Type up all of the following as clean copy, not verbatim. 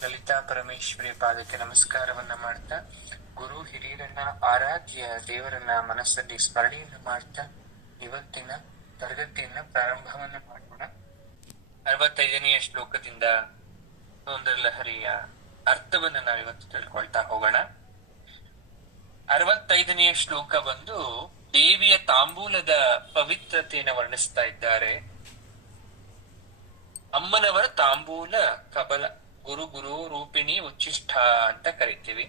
ಲಲಿತಾ ಪರಮೇಶ್ವರಿ ಪಾದಕ್ಕೆ ನಮಸ್ಕಾರವನ್ನ ಮಾಡ್ತಾ, ಗುರು ಹಿರಿಯರನ್ನ ಆರಾಧ್ಯ ದೇವರನ್ನ ಮನಸ್ಸಲ್ಲಿ ಸ್ಮರಣೆಯನ್ನ ಮಾಡ್ತಾ ಇವತ್ತಿನ ತರಗತಿಯನ್ನ ಪ್ರಾರಂಭವನ್ನ ಮಾಡೋಣ. 65ನೆಯ ಶ್ಲೋಕದಿಂದ ಸೌಂದರ್ಯ ಲಹರಿಯ ಅರ್ಥವನ್ನ ನಾವಿವತ್ತು ತಿಳ್ಕೊಳ್ತಾ ಹೋಗೋಣ. 65ನೆಯ ಶ್ಲೋಕ ಬಂದು ದೇವಿಯ ತಾಂಬೂಲದ ಪವಿತ್ರತೆಯನ್ನು ವರ್ಣಿಸ್ತಾ ಇದ್ದಾರೆ. ಅಮ್ಮನವರ ತಾಂಬೂಲ ಕಬಲ ಗುರು ರೂಪಿಣಿ ಉಚ್ಚಿಷ್ಠ ಅಂತ ಕರಿತೀವಿ.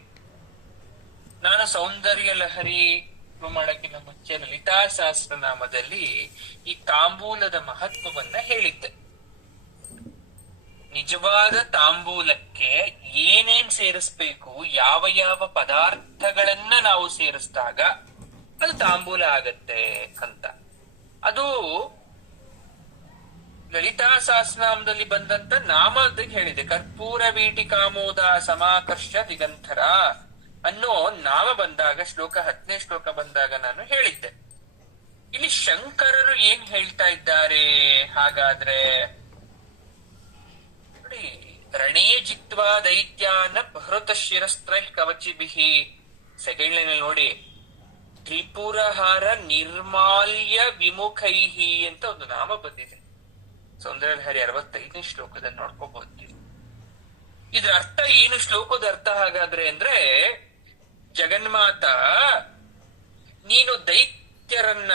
ನಾನು ಸೌಂದರ್ಯ ಲಹರಿ ಮಾಡಕ್ಕಿಂತ ಮುಂಚೆ ಲಲಿತಾ ಸಹಸ್ರನಾಮದಲ್ಲಿ ಈ ತಾಂಬೂಲದ ಮಹತ್ವವನ್ನ ಹೇಳಿದ್ದೆ. ನಿಜವಾದ ತಾಂಬೂಲಕ್ಕೆ ಏನೇನ್ ಸೇರಿಸ್ಬೇಕು, ಯಾವ ಯಾವ ಪದಾರ್ಥಗಳನ್ನ ನಾವು ಸೇರಿಸಿದಾಗ ಅದು ತಾಂಬೂಲ ಆಗತ್ತೆ ಅಂತ. ಅದು ಲಲಿತಾ ಸಹಸ್ರನಾಮದಲ್ಲಿ ಬಂದಂತ ನಾಮ ಹೇಳಿದೆ. ಕರ್ಪೂರ ವೀಟಿಕಾಮೋದ ಸಮಾಕರ್ಷ ದಿಗಂಧರ ಅನ್ನೋ ನಾಮ ಬಂದಾಗ, ಶ್ಲೋಕ 10ನೇ ಶ್ಲೋಕ ಬಂದಾಗ ನಾನು ಹೇಳಿದ್ದೆ. ಇಲ್ಲಿ ಶಂಕರರು ಏನ್ ಹೇಳ್ತಾ ಇದ್ದಾರೆ ಹಾಗಾದ್ರೆ ನೋಡಿ, ರಣೇ ಜಿತ್ವಾ ದೈತ್ಯಾನ ಬಹೃತ ಶಿರಸ್ತ್ರೈ ಕವಚಿಭಿಹಿ. ಸೆಕೆಂಡ್ ನೋಡಿ, ತ್ರಿಪುರಹಾರ ನಿರ್ಮಾಲ್ಯ ವಿಮುಖೈಹಿ ಅಂತ ಒಂದು ನಾಮ ಬಂದಿದೆ. ಸೌಂದರ್ಯ ಲಹರಿ 65ನೇ ಶ್ಲೋಕದಲ್ಲಿ ನೋಡ್ಕೋಬಹುದು. ಇದ್ರ ಅರ್ಥ ಏನು? ಶ್ಲೋಕದ ಅರ್ಥ ಹಾಗಾದ್ರೆ ಅಂದ್ರೆ, ಜಗನ್ಮಾತ ನೀನು ದೈತ್ಯರನ್ನ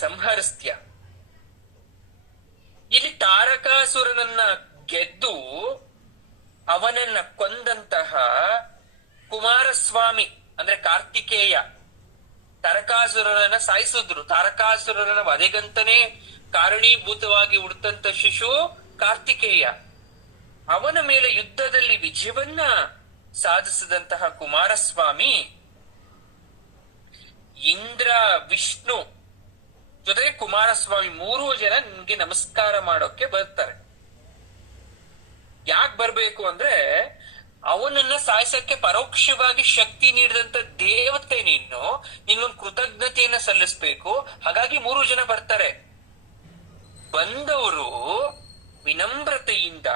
ಸಂಹರಿಸ್ತೀಯ. ಇಲ್ಲಿ ತಾರಕಾಸುರನನ್ನ ಗೆದ್ದು ಅವನನ್ನ ಕೊಂದಂತಹ ಕುಮಾರಸ್ವಾಮಿ ಅಂದ್ರೆ ಕಾರ್ತಿಕೇಯ ತಾರಕಾಸುರನನ್ನ ಸಾಯಿಸಿದ್ರು. ತಾರಕಾಸುರನ ವಧೆಗಂತನೇ ಕಾರಣೀಭೂತವಾಗಿ ಉಡ್ತಂತ ಶಿಶು ಕಾರ್ತಿಕೇಯ. ಅವನ ಮೇಲೆ ಯುದ್ಧದಲ್ಲಿ ವಿಜಯವನ್ನ ಸಾಧಿಸಿದಂತಹ ಕುಮಾರಸ್ವಾಮಿ ಇಂದ್ರ, ವಿಷ್ಣು ಜೊತೆಗೆ ಕುಮಾರಸ್ವಾಮಿ 3 ಜನ ನಿಮ್ಗೆ ನಮಸ್ಕಾರ ಮಾಡೋಕೆ ಬರ್ತಾರೆ. ಯಾಕೆ ಬರ್ಬೇಕು ಅಂದ್ರೆ, ಅವನನ್ನ ಸಾಯಿಸಕ್ಕೆ ಪರೋಕ್ಷವಾಗಿ ಶಕ್ತಿ ನೀಡಿದಂತ ದೇವತೆ ನೀನು, ನಿನ್ನೊಂದು ಕೃತಜ್ಞತೆಯನ್ನ ಸಲ್ಲಿಸ್ಬೇಕು. ಹಾಗಾಗಿ 3 ಜನ ಬರ್ತಾರೆ. ಬಂದವರು ವಿನಮ್ರತೆಯಿಂದ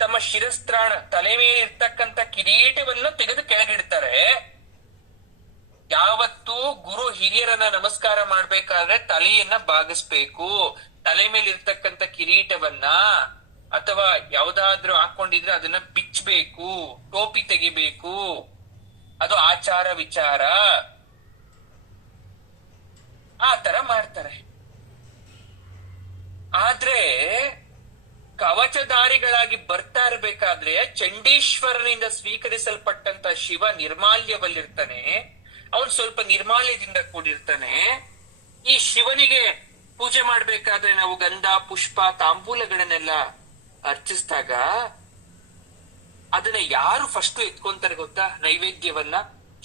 ತಮ್ಮ ಶಿರಸ್ತ್ರಾಣ, ತಲೆ ಮೇಲೆ ಇರ್ತಕ್ಕಂಥ ಕಿರೀಟವನ್ನ ತೆಗೆದು ಕೆಳಗಿಡ್ತಾರೆ. ಯಾವತ್ತೂ ಗುರು ಹಿರಿಯರನ್ನ ನಮಸ್ಕಾರ ಮಾಡ್ಬೇಕಾದ್ರೆ ತಲೆಯನ್ನ ಬಾಗಿಸ್ಬೇಕು. ತಲೆ ಮೇಲೆ ಇರ್ತಕ್ಕಂಥ ಕಿರೀಟವನ್ನ ಅಥವಾ ಯಾವ್ದಾದ್ರೂ ಹಾಕೊಂಡಿದ್ರೆ ಅದನ್ನ ಬಿಚ್ಚಬೇಕು, ಟೋಪಿ ತೆಗಿಬೇಕು. ಅದು ಆಚಾರ ವಿಚಾರ. ಆ ತರ ಮಾಡ್ತಾರೆ. ಆದ್ರೆ ಕವಚಧಾರಿಗಳಾಗಿ ಬರ್ತಾ ಇರ್ಬೇಕಾದ್ರೆ ಚಂಡೀಶ್ವರನಿಂದ ಸ್ವೀಕರಿಸಲ್ಪಟ್ಟಂತ ಶಿವ ನಿರ್ಮಾಲ್ಯವಲ್ಲಿರ್ತಾನೆ. ಅವನು ಸ್ವಲ್ಪ ನಿರ್ಮಾಲ್ಯದಿಂದ ಕೂಡಿರ್ತಾನೆ. ಈ ಶಿವನಿಗೆ ಪೂಜೆ ಮಾಡ್ಬೇಕಾದ್ರೆ ನಾವು ಗಂಧ, ಪುಷ್ಪ, ತಾಂಬೂಲಗಳನ್ನೆಲ್ಲ ಅರ್ಚಿಸಿದಾಗ ಅದನ್ನ ಯಾರು ಫಸ್ಟ್ ಎತ್ಕೊಂತಾರೆ ಗೊತ್ತಾ? ನೈವೇದ್ಯವನ್ನ.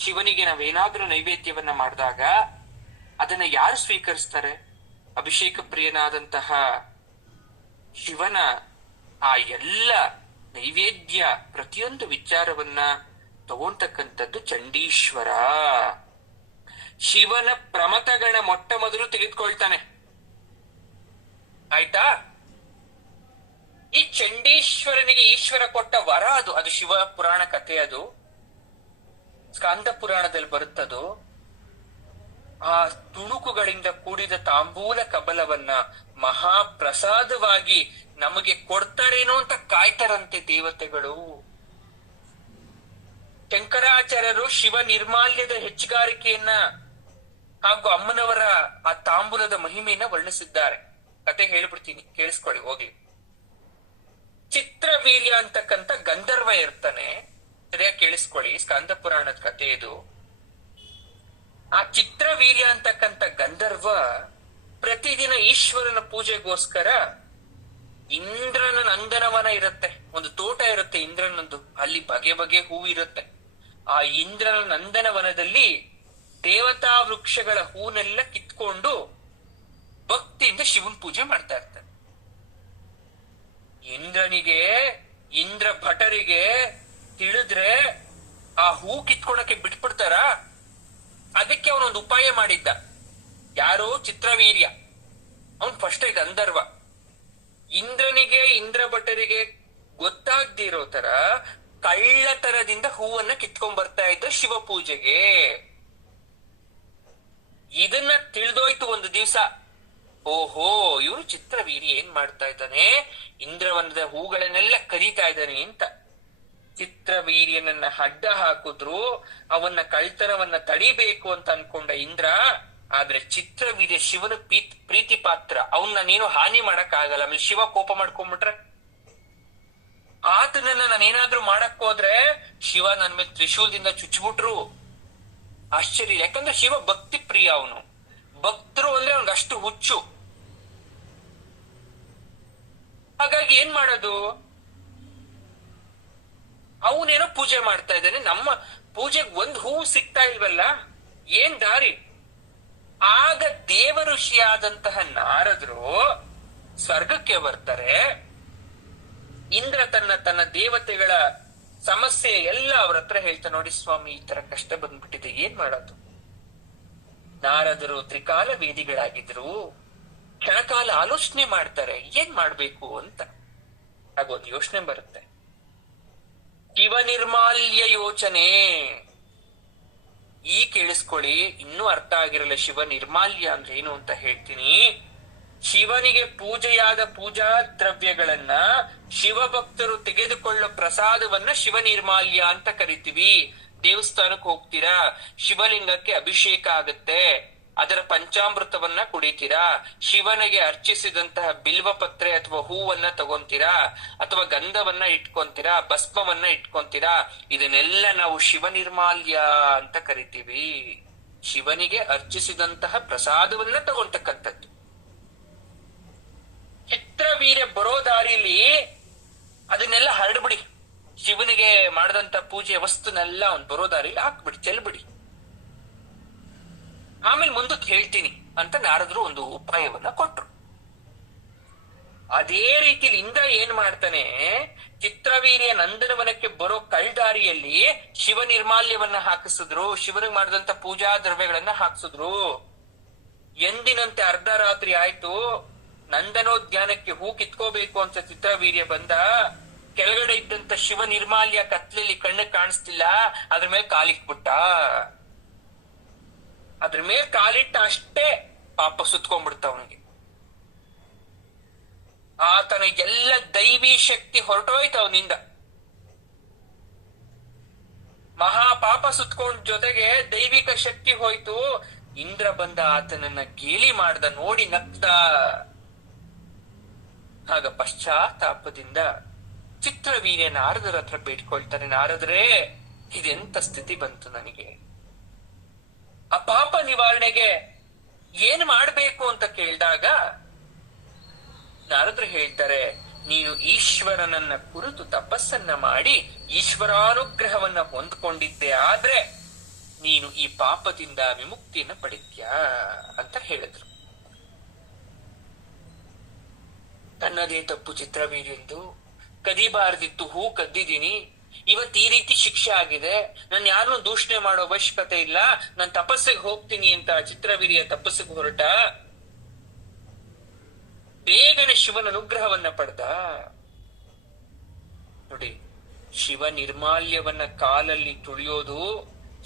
ಶಿವನಿಗೆ ನಾವೇನಾದ್ರೂ ನೈವೇದ್ಯವನ್ನ ಮಾಡಿದಾಗ ಅದನ್ನ ಯಾರು ಸ್ವೀಕರಿಸ್ತಾರೆ? ಅಭಿಷೇಕ ಪ್ರಿಯನಾದಂತಹ ಶಿವನ ಆ ಎಲ್ಲ ನೈವೇದ್ಯ ಪ್ರತಿಯೊಂದು ವಿಚಾರವನ್ನ ತಗೊಂತಕ್ಕಂಥದ್ದು ಚಂಡೀಶ್ವರ. ಶಿವನ ಪ್ರಮಥಗಣ ಮೊಟ್ಟ ಮೊದಲು ತೆಗೆದುಕೊಳ್ತಾನೆ. ಆಯ್ತಾ? ಈ ಚಂಡೀಶ್ವರನಿಗೆ ಈಶ್ವರ ಕೊಟ್ಟ ವರ ಅದು. ಅದು ಶಿವ ಪುರಾಣ ಕಥೆ. ಅದು ಸ್ಕಾಂದ ಪುರಾಣದಲ್ಲಿ ಬರುತ್ತದು. ಆ ತುಣುಕುಗಳಿಂದ ಕೂಡಿದ ತಾಂಬೂಲ ಕಬಲವನ್ನ ಮಹಾಪ್ರಸಾದವಾಗಿ ನಮಗೆ ಕೊಡ್ತಾರೇನೋ ಅಂತ ಕಾಯ್ತಾರಂತೆ ದೇವತೆಗಳು. ಶಂಕರಾಚಾರ್ಯರು ಶಿವ ನಿರ್ಮಾಲ್ಯದ ಹೆಚ್ಚುಗಾರಿಕೆಯನ್ನ ಹಾಗೂ ಅಮ್ಮನವರ ಆ ತಾಂಬೂಲದ ಮಹಿಮೆಯನ್ನ ವರ್ಣಿಸಿದ್ದಾರೆ. ಕತೆ ಹೇಳ್ಬಿಡ್ತೀನಿ, ಕೇಳಿಸ್ಕೊಳ್ಳಿ ಹೋಗ್ಲಿ. ಚಿತ್ರವೀರ್ಯ ಅಂತಕ್ಕಂಥ ಗಂಧರ್ವ ಇರ್ತಾನೆ. ಸರಿಯಾಗಿ ಕೇಳಿಸ್ಕೊಳ್ಳಿ, ಸ್ಕಂದ ಪುರಾಣದ ಕಥೆ ಇದು. ಆ ಚಿತ್ರವೀರ್ಯ ಅಂತಕ್ಕಂಥ ಗಂಧರ್ವ ಪ್ರತಿದಿನ ಈಶ್ವರನ ಪೂಜೆಗೋಸ್ಕರ ಇಂದ್ರನ ನಂದನವನ ಇರುತ್ತೆ, ಒಂದು ತೋಟ ಇರುತ್ತೆ ಇಂದ್ರನಂದು. ಅಲ್ಲಿ ಬಗೆ ಬಗೆ ಹೂವು ಇರುತ್ತೆ. ಆ ಇಂದ್ರನ ನಂದನವನದಲ್ಲಿ ದೇವತಾ ವೃಕ್ಷಗಳ ಹೂನೆಲ್ಲ ಕಿತ್ಕೊಂಡು ಭಕ್ತಿಯಿಂದ ಶಿವನ್ ಪೂಜೆ ಮಾಡ್ತಾ ಇರ್ತಾರೆ. ಇಂದ್ರನಿಗೆ, ಇಂದ್ರ ಭಟರಿಗೆ ತಿಳಿದ್ರೆ ಆ ಹೂ ಕಿತ್ಕೊಳಕ್ಕೆ ಬಿಟ್ಬಿಡ್ತಾರ. ಅದಕ್ಕೆ ಅವನೊಂದು ಉಪಾಯ ಮಾಡಿದ್ದ. ಯಾರೋ ಚಿತ್ರವೀರ್ಯ, ಅವನ್ ಫಸ್ಟೇ ಗಂಧರ್ವ. ಇಂದ್ರನಿಗೆ, ಇಂದ್ರ ಭಟರಿಗೆ ಗೊತ್ತಾಗ್ದಿರೋ ತರ ಕಳ್ಳತನದಿಂದ ಹೂವನ್ನ ಕಿತ್ಕೊಂಡ್ ಬರ್ತಾ ಇದ್ದ ಶಿವ ಪೂಜೆಗೆ. ಇದನ್ನ ತಿಳಿದೋಯ್ತು ಒಂದು ದಿವ್ಸ. ಓಹೋ, ಇವನು ಚಿತ್ರವೀರ್ಯ ಏನ್ ಮಾಡ್ತಾ ಇದ್ದಾನೆ, ಇಂದ್ರವನದ ಹೂಗಳನ್ನೆಲ್ಲ ಕರೀತಾ ಇದ್ದಾನೆ ಅಂತ. ಚಿತ್ರವೀರ್ಯನನ್ನ ಅಡ್ಡ ಹಾಕಿದ್ರು, ಅವನ್ನ ಕಳ್ತನವನ್ನ ತಡಿಬೇಕು ಅಂತ ಅನ್ಕೊಂಡ ಇಂದ್ರ. ಆದ್ರೆ ಚಿತ್ರವೀರ್ಯ ಶಿವನ ಪ್ರೀತಿ ಪಾತ್ರ, ಅವನ್ನ ನೀನು ಹಾನಿ ಮಾಡಕ್ ಆಗಲ್ಲ. ಆಮೇಲೆ ಶಿವ ಕೋಪ ಮಾಡ್ಕೊಂಡ್ಬಿಟ್ರೆ, ಆತನನ್ನ ನಾನೇನಾದ್ರೂ ಮಾಡಕ್ ಹೋದ್ರೆ ಶಿವ ನನ್ ಮೇಲೆ ತ್ರಿಶೂಲದಿಂದ ಚುಚ್ಬಿಟ್ರು ಆಶ್ಚರ್ಯ. ಯಾಕಂದ್ರೆ ಶಿವ ಭಕ್ತಿ ಪ್ರಿಯ, ಅವನು ಭಕ್ತರು ಅಂದ್ರೆ ಅವನ್ಗೆ ಅಷ್ಟು ಹುಚ್ಚು. ಹಾಗಾಗಿ ಏನ್ ಮಾಡೋದು, ಅವನೇನೋ ಪೂಜೆ ಮಾಡ್ತಾ ಇದ್ದಾನೆ, ನಮ್ಮ ಪೂಜೆಗೆ ಒಂದ್ ಹೂ ಸಿಗ್ತಾ ಇಲ್ವಲ್ಲ, ಏನ್ ದಾರಿ. ಆಗ ದೇವ ಋಷಿಯಾದಂತಹ ನಾರದರು ಸ್ವರ್ಗಕ್ಕೆ ಬರ್ತಾರೆ. ಇಂದ್ರ ತನ್ನ ದೇವತೆಗಳ ಸಮಸ್ಯೆ ಎಲ್ಲ ಅವ್ರ ಹತ್ರ ಹೇಳ್ತಾ, ನೋಡಿ ಸ್ವಾಮಿ, ಈ ತರ ಕಷ್ಟ ಬಂದ್ಬಿಟ್ಟಿದೆ, ಏನ್ ಮಾಡೋದು. ನಾರದರು ತ್ರಿಕಾಲ ವೇದಿಗಳಾಗಿದ್ರು, ಕ್ಷಣಕಾಲ ಆಲೋಚನೆ ಮಾಡ್ತಾರೆ ಏನ್ ಮಾಡ್ಬೇಕು ಅಂತ. ಹಾಗೊಂದು ಯೋಚನೆ ಬರುತ್ತೆ, ಶಿವ ನಿರ್ಮಾಲ್ಯ ಯೋಚನೆ. ಈ ಕೇಳಿಸ್ಕೊಳ್ಳಿ, ಇನ್ನೂ ಅರ್ಥ ಆಗಿರಲ್ಲ ಶಿವ ನಿರ್ಮಾಲ್ಯ ಅಂದ್ರೆ ಏನು ಅಂತ ಹೇಳ್ತೀನಿ. ಶಿವನಿಗೆ ಪೂಜೆಯಾದ ಪೂಜಾ ದ್ರವ್ಯಗಳನ್ನ ಶಿವಭಕ್ತರು ತೆಗೆದುಕೊಳ್ಳೋ ಪ್ರಸಾದವನ್ನ ಶಿವ ನಿರ್ಮಾಲ್ಯ ಅಂತ ಕರಿತೀವಿ. ದೇವಸ್ಥಾನಕ್ಕೆ ಹೋಗ್ತೀರಾ, ಶಿವಲಿಂಗಕ್ಕೆ ಅಭಿಷೇಕ ಆಗುತ್ತೆ, ಅದರ ಪಂಚಾಮೃತವನ್ನ ಕುಡಿತೀರಾ, ಶಿವನಿಗೆ ಅರ್ಚಿಸಿದಂತಹ ಬಿಲ್ವ ಪತ್ರೆ ಅಥವಾ ಹೂವನ್ನ ತಗೊಂತೀರಾ, ಅಥವಾ ಗಂಧವನ್ನ ಇಟ್ಕೊಂತೀರಾ, ಭಸ್ಮವನ್ನ ಇಟ್ಕೊಂತೀರಾ. ಇದನ್ನೆಲ್ಲ ನಾವು ಶಿವ ನಿರ್ಮಾಲ್ಯ ಅಂತ ಕರಿತೀವಿ. ಶಿವನಿಗೆ ಅರ್ಚಿಸಿದಂತಹ ಪ್ರಸಾದವನ್ನ ತಗೊಂತಕ್ಕಂಥದ್ದು. ಚಿತ್ರವೀರ್ಯ ಬರೋ ದಾರಿಲಿ ಅದನ್ನೆಲ್ಲ ಹರಡ್ಬಿಡಿ, ಶಿವನಿಗೆ ಮಾಡದಂತ ಪೂಜೆ ವಸ್ತುನೆಲ್ಲ ಅವ್ನು ಬರೋ ದಾರಿಲಿ ಹಾಕ್ಬಿಡಿ, ಚೆಲ್ಬಿಡಿ. ಆಮೇಲೆ ಮುಂದಕ್ಕೆ ಹೇಳ್ತೀನಿ ಅಂತ ನಾರದ್ರು ಒಂದು ಉಪಾಯವನ್ನ ಕೊಟ್ರು. ಅದೇ ರೀತಿಲಿ ಇಂದ್ರ ಏನ್ ಮಾಡ್ತಾನೆ, ಚಿತ್ರವೀರ್ಯ ನಂದನವನಕ್ಕೆ ಬರೋ ಕಳ್ದಾರಿಯಲ್ಲಿ ಶಿವ ನಿರ್ಮಾಲ್ಯವನ್ನ ಹಾಕಿಸಿದ್ರು, ಶಿವನಿಗೆ ಮಾಡಿದಂತ ಪೂಜಾ ದ್ರವ್ಯಗಳನ್ನ ಹಾಕಿಸಿದ್ರು. ಎಂದಿನಂತೆ ಅರ್ಧ ರಾತ್ರಿ ಆಯ್ತು, ನಂದನೋದ್ಯಾನಕ್ಕೆ ಹೂ ಕಿತ್ಕೋಬೇಕು ಅಂತ ಚಿತ್ರವೀರ್ಯ ಬಂದ. ಕೆಳಗಡೆ ಇದ್ದಂತ ಶಿವ ನಿರ್ಮಾಲ್ಯ ಕತ್ಲಲ್ಲಿ ಕಣ್ಣು ಕಾಣಿಸ್ತಿಲ್ಲ, ಅದ್ರ ಮೇಲೆ ಕಾಲಿಟ್ಬಿಟ್ಟ. ಅದ್ರ ಮೇಲೆ ಕಾಲಿಟ್ಟ ಅಷ್ಟೇ ಪಾಪ ಸುತ್ಕೊಂಡ್ಬಿಡ್ತ ಅವನಿಗೆ. ಆತನ ಎಲ್ಲ ದೈವಿ ಶಕ್ತಿ ಹೊರಟೋಯ್ತು ಅವನಿಂದ. ಮಹಾಪಾಪ ಸುತ್ಕೊಂಡ್ ಜೊತೆಗೆ ದೈವಿಕ ಶಕ್ತಿ ಹೋಯ್ತು. ಇಂದ್ರ ಬಂದ ಆತನನ್ನ ಗೇಲಿ ಮಾಡ್ದ, ನೋಡಿ ನಗ್ದ. ಆಗ ಪಶ್ಚಾತ್ತಾಪದಿಂದ ಚಿತ್ರವೀರ್ಯ ನಾರದರ ಹತ್ರ ಬೇಡ್ಕೊಳ್ತಾರೆ, ನಾರದ್ರೆ ಇದೆಂತ ಸ್ಥಿತಿ ಬಂತು ನನಗೆ, ಆ ಪಾಪ ನಿವಾರಣೆಗೆ ಏನ್ ಮಾಡ್ಬೇಕು ಅಂತ ಕೇಳಿದಾಗ ನಾರದ್ರು ಹೇಳ್ತಾರೆ, ನೀನು ಈಶ್ವರನನ್ನ ಕುರಿತು ತಪಸ್ಸನ್ನ ಮಾಡಿ ಈಶ್ವರಾನುಗ್ರಹವನ್ನ ಹೊಂದ್ಕೊಂಡಿದ್ದೆ ಆದ್ರೆ ನೀನು ಈ ಪಾಪದಿಂದ ವಿಮುಕ್ತಿಯನ್ನ ಪಡಿತ್ಯಾ ಅಂತ ಹೇಳಿದ್ರು. ತನ್ನದೇ ತಪ್ಪು ಚಿತ್ರವೀರ್ಯಂದು, ಕದಿಬಾರ್ದಿತ್ತು, ಹೂ ಕದ್ದಿದ್ದೀನಿ, ಇವತ್ತು ಈ ರೀತಿ ಶಿಕ್ಷೆ ಆಗಿದೆ, ನಾನು ಯಾರನ್ನು ದೂಷಣೆ ಮಾಡೋ ಅವಶ್ಯಕತೆ ಇಲ್ಲ, ನಾನು ತಪಸ್ಸಿಗೆ ಹೋಗ್ತೀನಿ ಅಂತ ಚಿತ್ರವೀರ್ಯ ತಪಸ್ಸಿಗೆ ಹೊರಟ. ಬೇಗನೆ ಶಿವನ ಅನುಗ್ರಹವನ್ನ ಪಡೆದ. ನೋಡಿ, ಶಿವ ನಿರ್ಮಾಲ್ಯವನ್ನ ಕಾಲಲ್ಲಿ ತುಳಿಯೋದು,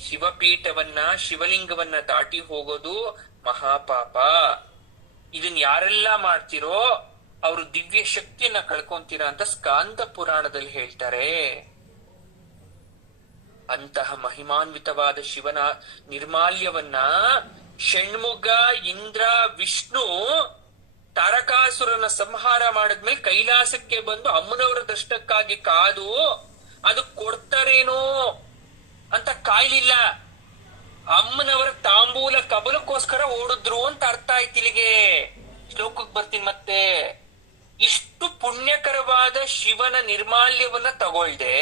ಶಿವಪೀಠವನ್ನ ಶಿವಲಿಂಗವನ್ನ ದಾಟಿ ಹೋಗೋದು ಮಹಾಪಾಪ. ಇದನ್ ಯಾರೆಲ್ಲ ಮಾಡ್ತಿರೋ ಅವರು ದಿವ್ಯ ಶಕ್ತಿಯನ್ನ ಕಳ್ಕೊಂತೀರಾ ಅಂತ ಸ್ಕಾಂದ ಪುರಾಣದಲ್ಲಿ ಹೇಳ್ತಾರೆ. ಅಂತಹ ಮಹಿಮಾನ್ವಿತವಾದ ಶಿವನ ನಿರ್ಮಾಲ್ಯವನ್ನ ಷಣ್ಮುಗ, ಇಂದ್ರ, ವಿಷ್ಣು ತಾರಕಾಸುರನ ಸಂಹಾರ ಮಾಡಿದ್ಮೇಲೆ ಕೈಲಾಸಕ್ಕೆ ಬಂದು ಅಮ್ಮನವರ ದರ್ಶನಕ್ಕಾಗಿ ಕಾದು ಅದು ಕೊಡ್ತಾರೇನೋ ಅಂತ ಕಾಯ್ಲಿಲ್ಲ, ಅಮ್ಮನವರ ತಾಂಬೂಲ ಕಬಲಕ್ಕೋಸ್ಕರ ಓಡಿದ್ರು ಅಂತ ಅರ್ಥ ಆಯ್ತು. ಇಲ್ಲಿಗೆ ಶ್ಲೋಕಕ್ಕೆ ಬರ್ತೀನಿ ಮತ್ತೆ. ಇಷ್ಟು ಪುಣ್ಯಕರವಾದ ಶಿವನ ನಿರ್ಮಾಲ್ಯವನ್ನ ತಗೊಳ್ದೆ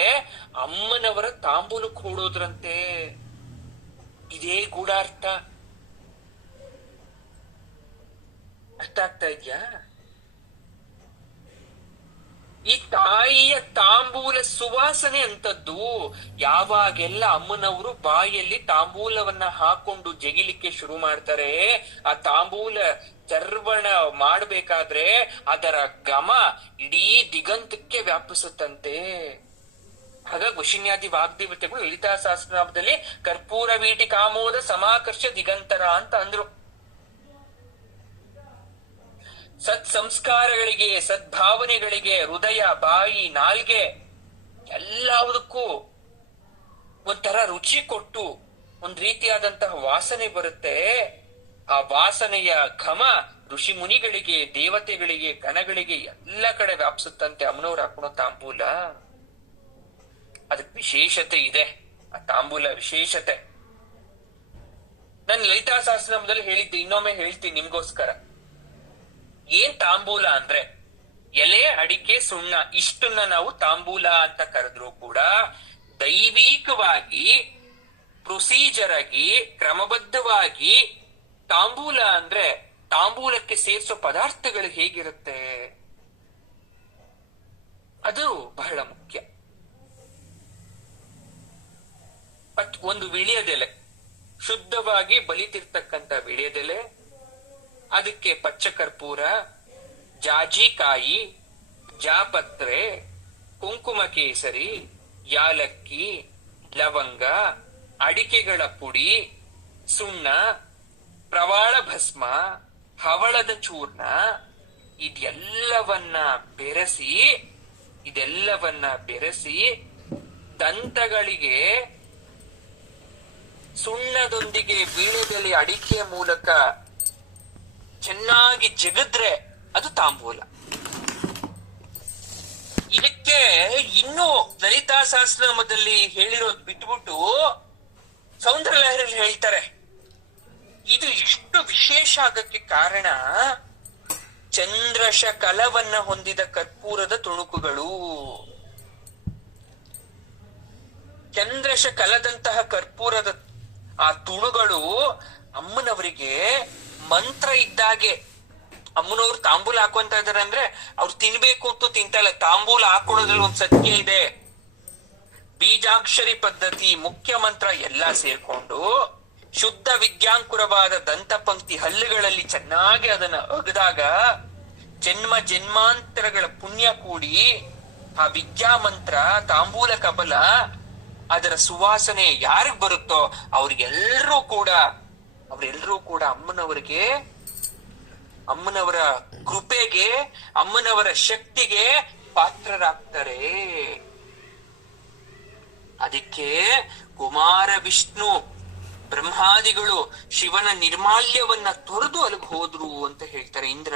ಅಮ್ಮನವರ ತಾಂಬೂಲಕ್ಕೆ ಓಡೋದ್ರಂತೆ. ಇದೇ ಗೂಢಾರ್ಥ. ಅರ್ಥ ಆಗ್ತಾ ಇದ್ಯಾ? ಈ ತಾಯಿಯ ತಾಂಬೂಲ ಸುವಾಸನೆ ಅಂತದ್ದು. ಯಾವಾಗೆಲ್ಲ ಅಮ್ಮನವರು ಬಾಯಲ್ಲಿ ತಾಂಬೂಲವನ್ನ ಹಾಕೊಂಡು ಜಗಿಲಿಕ್ಕೆ ಶುರು ಮಾಡ್ತಾರೆ, ಆ ತಾಂಬೂಲ ಚರ್ವಣ ಮಾಡ್ಬೇಕಾದ್ರೆ ಅದರ ಘಮ ಇಡೀ ದಿಗಂತಕ್ಕೆ ವ್ಯಾಪಿಸುತ್ತಂತೆ. ಹಾಗಾಗಿ ವಶಿನ್ಯಾದಿ ವಾಗ್ದೇವತೆಗಳು ಲಲಿತಾ ಸಹಸ್ರನಾಮದಲ್ಲಿ ಕರ್ಪೂರ ವೀಟಿ ಕಾಮೋದ ಸಮಾಕರ್ಷ ದಿಗಂತರ ಅಂತ ಅಂದ್ರು. ಸತ್ ಸಂಸ್ಕಾರಗಳಿಗೆ, ಸದ್ಭಾವನೆಗಳಿಗೆ ಹೃದಯ, ಬಾಯಿ, ನಾಲ್ಗೆ ಎಲ್ಲದಕ್ಕೂ ಒಂಥರ ರುಚಿ ಕೊಟ್ಟು ಒಂದ್ ರೀತಿಯಾದಂತಹ ವಾಸನೆ ಬರುತ್ತೆ. ಆ ವಾಸನೆಯ ಘಮ ಋಷಿ ಮುನಿಗಳಿಗೆ, ದೇವತೆಗಳಿಗೆ, ಗಣಗಳಿಗೆ ಎಲ್ಲ ಕಡೆ ವ್ಯಾಪಿಸುತ್ತಂತೆ ಅಮ್ಮನವ್ರು ಹಾಕೊಳೋ ತಾಂಬೂಲ. ಅದಕ್ಕೆ ವಿಶೇಷತೆ ಇದೆ, ಆ ತಾಂಬೂಲ ವಿಶೇಷತೆ. ನಾನು ಲಲಿತಾ ಸಹಸ್ರನಾಮದಲ್ಲಿ ಹೇಳಿದ್ದೆ, ಇನ್ನೊಮ್ಮೆ ಹೇಳ್ತೀನಿ ನಿಮ್ಗೋಸ್ಕರ. ಏನ್ ತಾಂಬೂಲ ಅಂದ್ರೆ ಎಲೆ, ಅಡಿಕೆ, ಸುಣ್ಣ ಇಷ್ಟನ್ನ ನಾವು ತಾಂಬೂಲ ಅಂತ ಕರೆದ್ರು ಕೂಡ ದೈವಿಕವಾಗಿ ಪ್ರೊಸೀಜರ್ ಆಗಿ ಕ್ರಮಬದ್ಧವಾಗಿ ತಾಂಬೂಲ ಅಂದ್ರೆ ತಾಂಬೂಲಕ್ಕೆ ಸೇರಿಸೋ ಪದಾರ್ಥಗಳು ಹೇಗಿರುತ್ತೆ ಅದು ಬಹಳ ಮುಖ್ಯ. ಒಂದು ವಿಳಿಯದೆಲೆ, ಶುದ್ಧವಾಗಿ ಬಲಿತಿರ್ತಕ್ಕಂಥ ವಿಳಿಯದೆಲೆ, ಅದಕ್ಕೆ ಪಚ್ಚಕರ್ಪೂರ, ಜಾಜಿಕಾಯಿ, ಜಾಪತ್ರೆ, ಕುಂಕುಮ ಕೇಸರಿ, ಯಾಲಕ್ಕಿ, ಲವಂಗ, ಅಡಿಕೆಗಳ ಪುಡಿ, ಸುಣ್ಣ, ಪ್ರವಾಳ ಭಸ್ಮ, ಹವಳದ ಚೂರ್ಣ, ಇದೆಲ್ಲವನ್ನ ಬೆರೆಸಿ ದಂತಗಳಿಗೆ ಸುಣ್ಣದೊಂದಿಗೆ ವೀಳ್ಯದೆಲೆ ಅಡಿಕೆಯ ಮೂಲಕ ಚೆನ್ನಾಗಿ ಜಗದ್ರೆ ಅದು ತಾಂಬೂಲ. ಇದಕ್ಕೆ ಇನ್ನೂ ಲಲಿತಾ ಸಹಸ್ರನಾಮದಲ್ಲಿ ಹೇಳಿರೋದು ಬಿಟ್ಬಿಟ್ಟು ಸೌಂದರ್ಯಲಹರಿಯಲ್ಲಿ ಹೇಳ್ತಾರೆ. ಇದು ಇಷ್ಟು ವಿಶೇಷ ಆಗಕ್ಕೆ ಕಾರಣ ಚಂದ್ರಶ ಕಲವನ್ನ ಹೊಂದಿದ ಕರ್ಪೂರದ ತುಣುಕುಗಳು. ಚಂದ್ರಶ ಕಲದಂತಹ ಕರ್ಪೂರದ ಆ ತುಣುಗಳು ಅಮ್ಮನವರಿಗೆ ಮಂತ್ರ ಇದ್ದಾಗೆ. ಅಮ್ಮನವ್ರು ತಾಂಬೂಲ ಹಾಕೊಂತ ಇದಾರೆ ಅಂದ್ರೆ ಅವ್ರು ತಿನ್ಬೇಕು ಅಂತ ತಿಂತಲ್ಲ, ತಾಂಬೂಲ ಹಾಕೊಳ್ಳೋದ್ರಲ್ಲಿ ಒಂದ್ ಸತ್ಯ ಇದೆ. ಬೀಜಾಕ್ಷರಿ ಪದ್ಧತಿ, ಮುಖ್ಯ ಮಂತ್ರ ಎಲ್ಲಾ ಸೇರ್ಕೊಂಡು ಶುದ್ಧ ವಿದ್ಯಾಂಕುರವಾದ ದಂತ ಪಂಕ್ತಿ ಹಲ್ಲುಗಳಲ್ಲಿ ಚೆನ್ನಾಗಿ ಅದನ್ನ ಅಗದಾಗ ಜನ್ಮ ಜನ್ಮಾಂತರಗಳ ಪುಣ್ಯ ಕೂಡಿ ಆ ವಿದ್ಯಾ ಮಂತ್ರ, ತಾಂಬೂಲ ಕಬಲ, ಅದರ ಸುವಾಸನೆ ಯಾರಿಗ್ ಬರುತ್ತೋ ಅವರೆಲ್ಲರೂ ಕೂಡ ಅಮ್ಮನವರ ಕೃಪೆಗೆ, ಅಮ್ಮನವರ ಶಕ್ತಿಗೆ ಪಾತ್ರರಾಗ್ತಾರೆ. ಅದಕ್ಕೆ ಕುಮಾರ ವಿಷ್ಣು ಬ್ರಹ್ಮಾದಿಗಳು ಶಿವನ ನಿರ್ಮಾಲ್ಯವನ್ನ ತೊರೆದು ಅಲ್ಲಿಗೆ ಹೋದ್ರು ಅಂತ ಹೇಳ್ತಾರೆ. ಇಂದ್ರ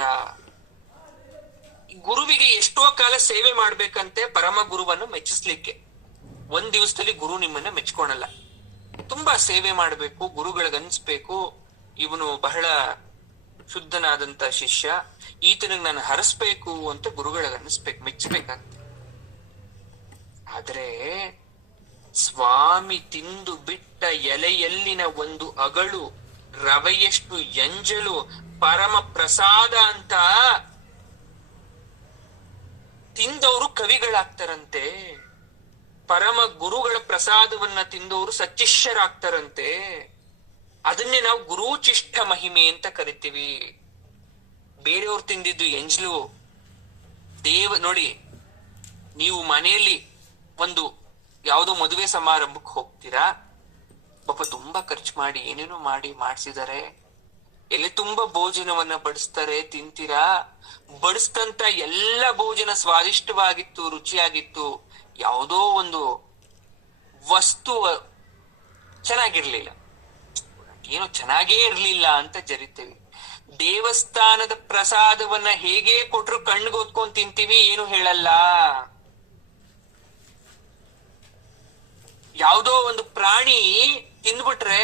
ಗುರುವಿಗೆ ಎಷ್ಟೋ ಕಾಲ ಸೇವೆ ಮಾಡ್ಬೇಕಂತೆ, ಪರಮ ಗುರುವನ್ನು ಮೆಚ್ಚಿಸ್ಲಿಕ್ಕೆ. ಒಂದ್ ದಿವಸದಲ್ಲಿ ಗುರು ನಿಮ್ಮನ್ನ ಮೆಚ್ಕೊಳಲ್ಲ. ತುಂಬಾ ಸೇವೆ ಮಾಡ್ಬೇಕು, ಗುರುಗಳಿಗನ್ಸ್ಬೇಕು ಇವನು ಬಹಳ ಶುದ್ಧನಾದಂತ ಶಿಷ್ಯ, ಈತನಿಗೆ ನಾನು ಹರಸ್ಬೇಕು ಅಂತ ಗುರುಗಳಿಗನ್ಸ್ಬೇಕು, ಮೆಚ್ಚಬೇಕಂತ. ಆದ್ರೆ ಸ್ವಾಮಿ ತಿಂದು ಬಿಟ್ಟ ಎಲೆಯಲ್ಲಿನ ಒಂದು ಅಗಳು, ರವೆಯಷ್ಟು ಎಂಜಲು ಪರಮ ಪ್ರಸಾದ ಅಂತ ತಿಂದವರು ಕವಿಗಳಾಗ್ತಾರಂತೆ. ಪರಮ ಗುರುಗಳ ಪ್ರಸಾದವನ್ನ ತಿಂದವರು ಸಚ್ಚಿಷ್ಯರಾಗ್ತಾರಂತೆ. ಅದನ್ನೇ ನಾವು ಗುರುಚಿಷ್ಠ ಮಹಿಮೆ ಅಂತ ಕರಿತೀವಿ. ಬೇರೆಯವ್ರು ತಿಂದಿದ್ದು ಎಂಜ್ಲು ನೋಡಿ, ನೀವು ಮನೆಯಲ್ಲಿ ಒಂದು ಯಾವುದೋ ಮದುವೆ ಸಮಾರಂಭಕ್ಕೆ ಹೋಗ್ತೀರಾ, ಪಾಪ ತುಂಬಾ ಖರ್ಚು ಮಾಡಿ ಏನೇನೋ ಮಾಡಿಸಿದಾರೆ, ಎಲೆ ತುಂಬಾ ಭೋಜನವನ್ನ ಬಡಿಸ್ತಾರೆ, ತಿಂತೀರಾ. ಬಡಿಸ್ತಂತ ಎಲ್ಲ ಭೋಜನ ಸ್ವಾದಿಷ್ಟವಾಗಿತ್ತು, ರುಚಿಯಾಗಿತ್ತು, ಯಾವುದೋ ಒಂದು ವಸ್ತು ಚೆನ್ನಾಗಿರ್ಲಿಲ್ಲ, ಏನೋ ಚೆನ್ನಾಗೇ ಇರ್ಲಿಲ್ಲ ಅಂತ ಜರಿತೇವಿ. ದೇವಸ್ಥಾನದ ಪ್ರಸಾದವನ್ನ ಹೇಗೆ ಕೊಟ್ರು ಕಣ್ಣಿಗೆ ಹೊತ್ಕೊಂಡ್ ತಿಂತೀವಿ, ಏನು ಹೇಳಲ್ಲ. ಯಾವುದೋ ಒಂದು ಪ್ರಾಣಿ ತಿಂದ್ಬಿಟ್ರೆ,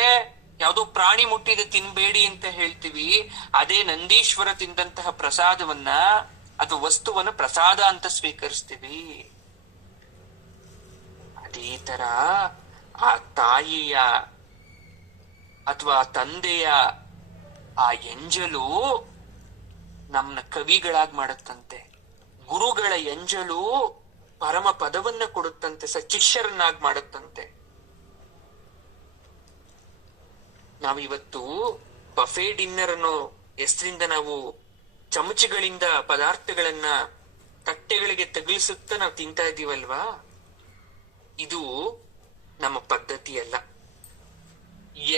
ಯಾವುದೋ ಪ್ರಾಣಿ ಮುಟ್ಟಿದೆ ತಿನ್ಬೇಡಿ ಅಂತ ಹೇಳ್ತೀವಿ. ಅದೇ ನಂದೀಶ್ವರ ತಿಂದಂತಹ ಪ್ರಸಾದವನ್ನ ಅಥವಾ ವಸ್ತುವನ್ನ ಪ್ರಸಾದ ಅಂತ ಸ್ವೀಕರಿಸ್ತೀವಿ. ಅದೇ ತರ ಆ ತಾಯಿಯ ಅಥವಾ ತಂದೆಯ ಆ ಎಂಜಲು ನಮ್ಮನ್ನ ಕವಿಗಳಾಗಿ ಮಾಡತ್ತಂತೆ, ಗುರುಗಳ ಎಂಜಲು ಪರಮ ಪದವನ್ನ ಕೊಡುತ್ತಂತೆ, ಸಚಿಷ್ಯರನ್ನಾಗಿ ಮಾಡುತ್ತಂತೆ. ನಾವಿವತ್ತು ಬಫೆ ಡಿನ್ನರ್ ಅನ್ನೋ ಹೆಸರಿಂದ ನಾವು ಚಮಚಗಳಿಂದ ಪದಾರ್ಥಗಳನ್ನ ತಟ್ಟೆಗಳಿಗೆ ತಗುಲಿಸುತ್ತಾ ನಾವು ತಿಂತಾ ಇದ್ದೀವಲ್ವಾ, ಇದು ನಮ್ಮ ಪದ್ಧತಿ ಅಲ್ಲ.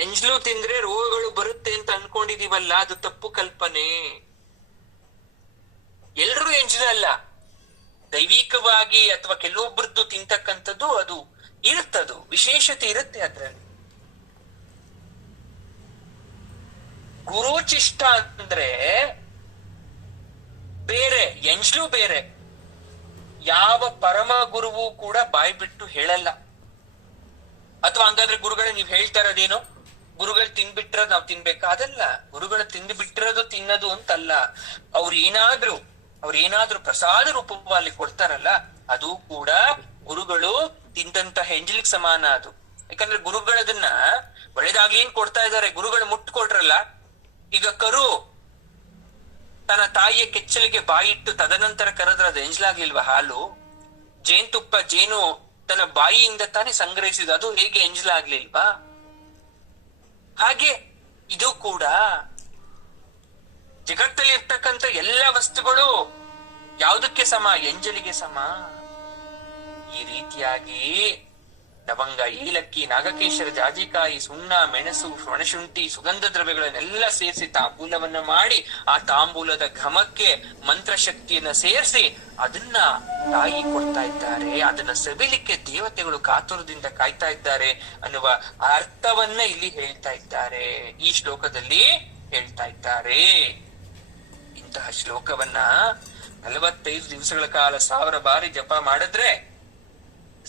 ಎಂಜ್ಲು ತಿಂದ್ರೆ ರೋಗಗಳು ಬರುತ್ತೆ ಅಂತ ಅನ್ಕೊಂಡಿದೀವಲ್ಲ, ಅದು ತಪ್ಪು ಕಲ್ಪನೆ. ಎಲ್ರೂ ಎಂಜ್ಲು ಅಲ್ಲ, ದೈವಿಕವಾಗಿ ಅಥವಾ ಕೆಲವೊಬ್ಬರದ್ದು ತಿಂತಕ್ಕಂಥದ್ದು ಅದು ಇರುತ್ತದು, ವಿಶೇಷತೆ ಇರುತ್ತೆ ಅದ್ರಲ್ಲಿ. ಗುರುಚಿಷ್ಟ ಅಂದ್ರೆ ಬೇರೆ, ಎಂಜ್ಲು ಬೇರೆ. ಯಾವ ಪರಮ ಗುರುವು ಕೂಡ ಬಾಯಿ ಬಿಟ್ಟು ಹೇಳಲ್ಲ. ಅಥವಾ ಹಂಗಾದ್ರೆ ಗುರುಗಳೇ ನೀವ್ ಹೇಳ್ತಾ ಇರೋದೇನು, ಗುರುಗಳು ತಿನ್ಬಿಟ್ಟಿರೋದು ನಾವ್ ತಿನ್ಬೇಕಾ? ಅದಲ್ಲ, ಗುರುಗಳು ತಿಂದು ಬಿಟ್ಟಿರೋದು ತಿನ್ನೋದು ಅಂತಲ್ಲ. ಅವ್ರೇನಾದ್ರೂ ಪ್ರಸಾದ ರೂಪವಾಗಿ ಕೊಡ್ತಾರಲ್ಲ, ಅದು ಕೂಡ ಗುರುಗಳು ತಿಂದಂತ ಎಂಜಲಿಗೆ ಸಮಾನ ಅದು. ಯಾಕಂದ್ರೆ ಗುರುಗಳದನ್ನ ಒಳ್ಳೇದಾಗ್ಲಿ ಏನ್ ಕೊಡ್ತಾ ಇದಾರೆ, ಗುರುಗಳು ಮುಟ್ಟು ಕೊಟ್ರಲ್ಲ. ಈಗ ಕರು ತನ್ನ ತಾಯಿಯ ಕೆಚ್ಚಲಿಗೆ ಬಾಯಿಟ್ಟು ತದನಂತರ ಕರೆದ್ರೆ ಅದು ಎಂಜಲಾಗ್ಲಿಲ್ವಾ ಹಾಲು? ಜೇನುತುಪ್ಪ, ಜೇನು ತನ್ನ ಬಾಯಿಯಿಂದ ತಾನೇ ಸಂಗ್ರಹಿಸಿದ, ಅದು ಹೇಗೆ ಎಂಜಲಾಗ್ಲಿಲ್ವಾ? ಹಾಗೆ ಇದು ಕೂಡ ಜಗತ್ತಲ್ಲಿ ಇರ್ತಕ್ಕಂಥ ಎಲ್ಲ ವಸ್ತುಗಳು ಯಾವುದಕ್ಕೆ ಸಮ? ಎಂಜಲಿಗೆ ಸಮ. ಈ ರೀತಿಯಾಗಿ ಲವಂಗ, ಏಲಕ್ಕಿ, ನಾಗಕೇಶರ, ಜಾಜಿಕಾಯಿ, ಸುಣ್ಣ, ಮೆಣಸು, ಒಣಶುಂಠಿ, ಸುಗಂಧ ದ್ರವ್ಯಗಳನ್ನೆಲ್ಲ ಸೇರಿಸಿ ತಾಂಬೂಲವನ್ನ ಮಾಡಿ ಆ ತಾಂಬೂಲದ ಘಮಕ್ಕೆ ಮಂತ್ರಶಕ್ತಿಯನ್ನ ಸೇರಿಸಿ ಅದನ್ನ ತಾಯಿ ಕೊಡ್ತಾ ಇದ್ದಾರೆ. ಅದನ್ನ ಸವಿಲಿಕ್ಕೆ ದೇವತೆಗಳು ಕಾತುರದಿಂದ ಕಾಯ್ತಾ ಇದ್ದಾರೆ ಅನ್ನುವ ಅರ್ಥವನ್ನ ಇಲ್ಲಿ ಹೇಳ್ತಾ ಇದ್ದಾರೆ, ಈ ಶ್ಲೋಕದಲ್ಲಿ ಹೇಳ್ತಾ ಇದ್ದಾರೆ. ಇಂತಹ ಶ್ಲೋಕವನ್ನ 45 ದಿವಸಗಳ ಕಾಲ 1000 ಬಾರಿ ಜಪ ಮಾಡಿದ್ರೆ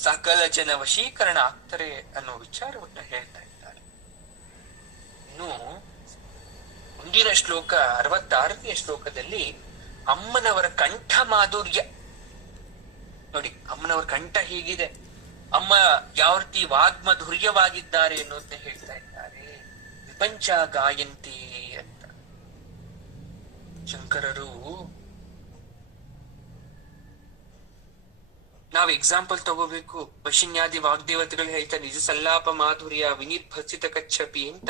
ಸಕಲ ಜನ ವಶೀಕರಣ ಆಗ್ತಾರೆ ಅನ್ನೋ ವಿಚಾರವನ್ನ ಹೇಳ್ತಾ ಇದ್ದಾರೆ. ಇನ್ನು ಮುಂದಿನ ಶ್ಲೋಕ 66ನೇ ಶ್ಲೋಕದಲ್ಲಿ ಅಮ್ಮನವರ ಕಂಠ ಮಾಧುರ್ಯ ನೋಡಿ. ಅಮ್ಮನವರ ಕಂಠ ಹೀಗಿದೆ, ಅಮ್ಮ ಯಾವ ರೀತಿ ವಾಗ್ಮಧುರ್ಯವಾಗಿದ್ದಾರೆ ಅನ್ನೋದನ್ನ ಹೇಳ್ತಾ ಇದ್ದಾರೆ. ವಿಪಂಚ ಗಾಯಂತಿ ಅಂತ ಶಂಕರರು ನಾವ್ ಎಕ್ಸಾಂಪಲ್ ತಗೋಬೇಕು. ವಶಿನ್ಯಾದಿ ವಾಗ್ದೇವತೆಗಳು ಹೇಳ್ತಾರೆ ನಿಜ ಸಲ್ಲಾಪ ಮಾಧುರ್ಯ ವಿನಿರ್ಭಸಿತ ಕಚ್ಚಪಿ ಅಂತ.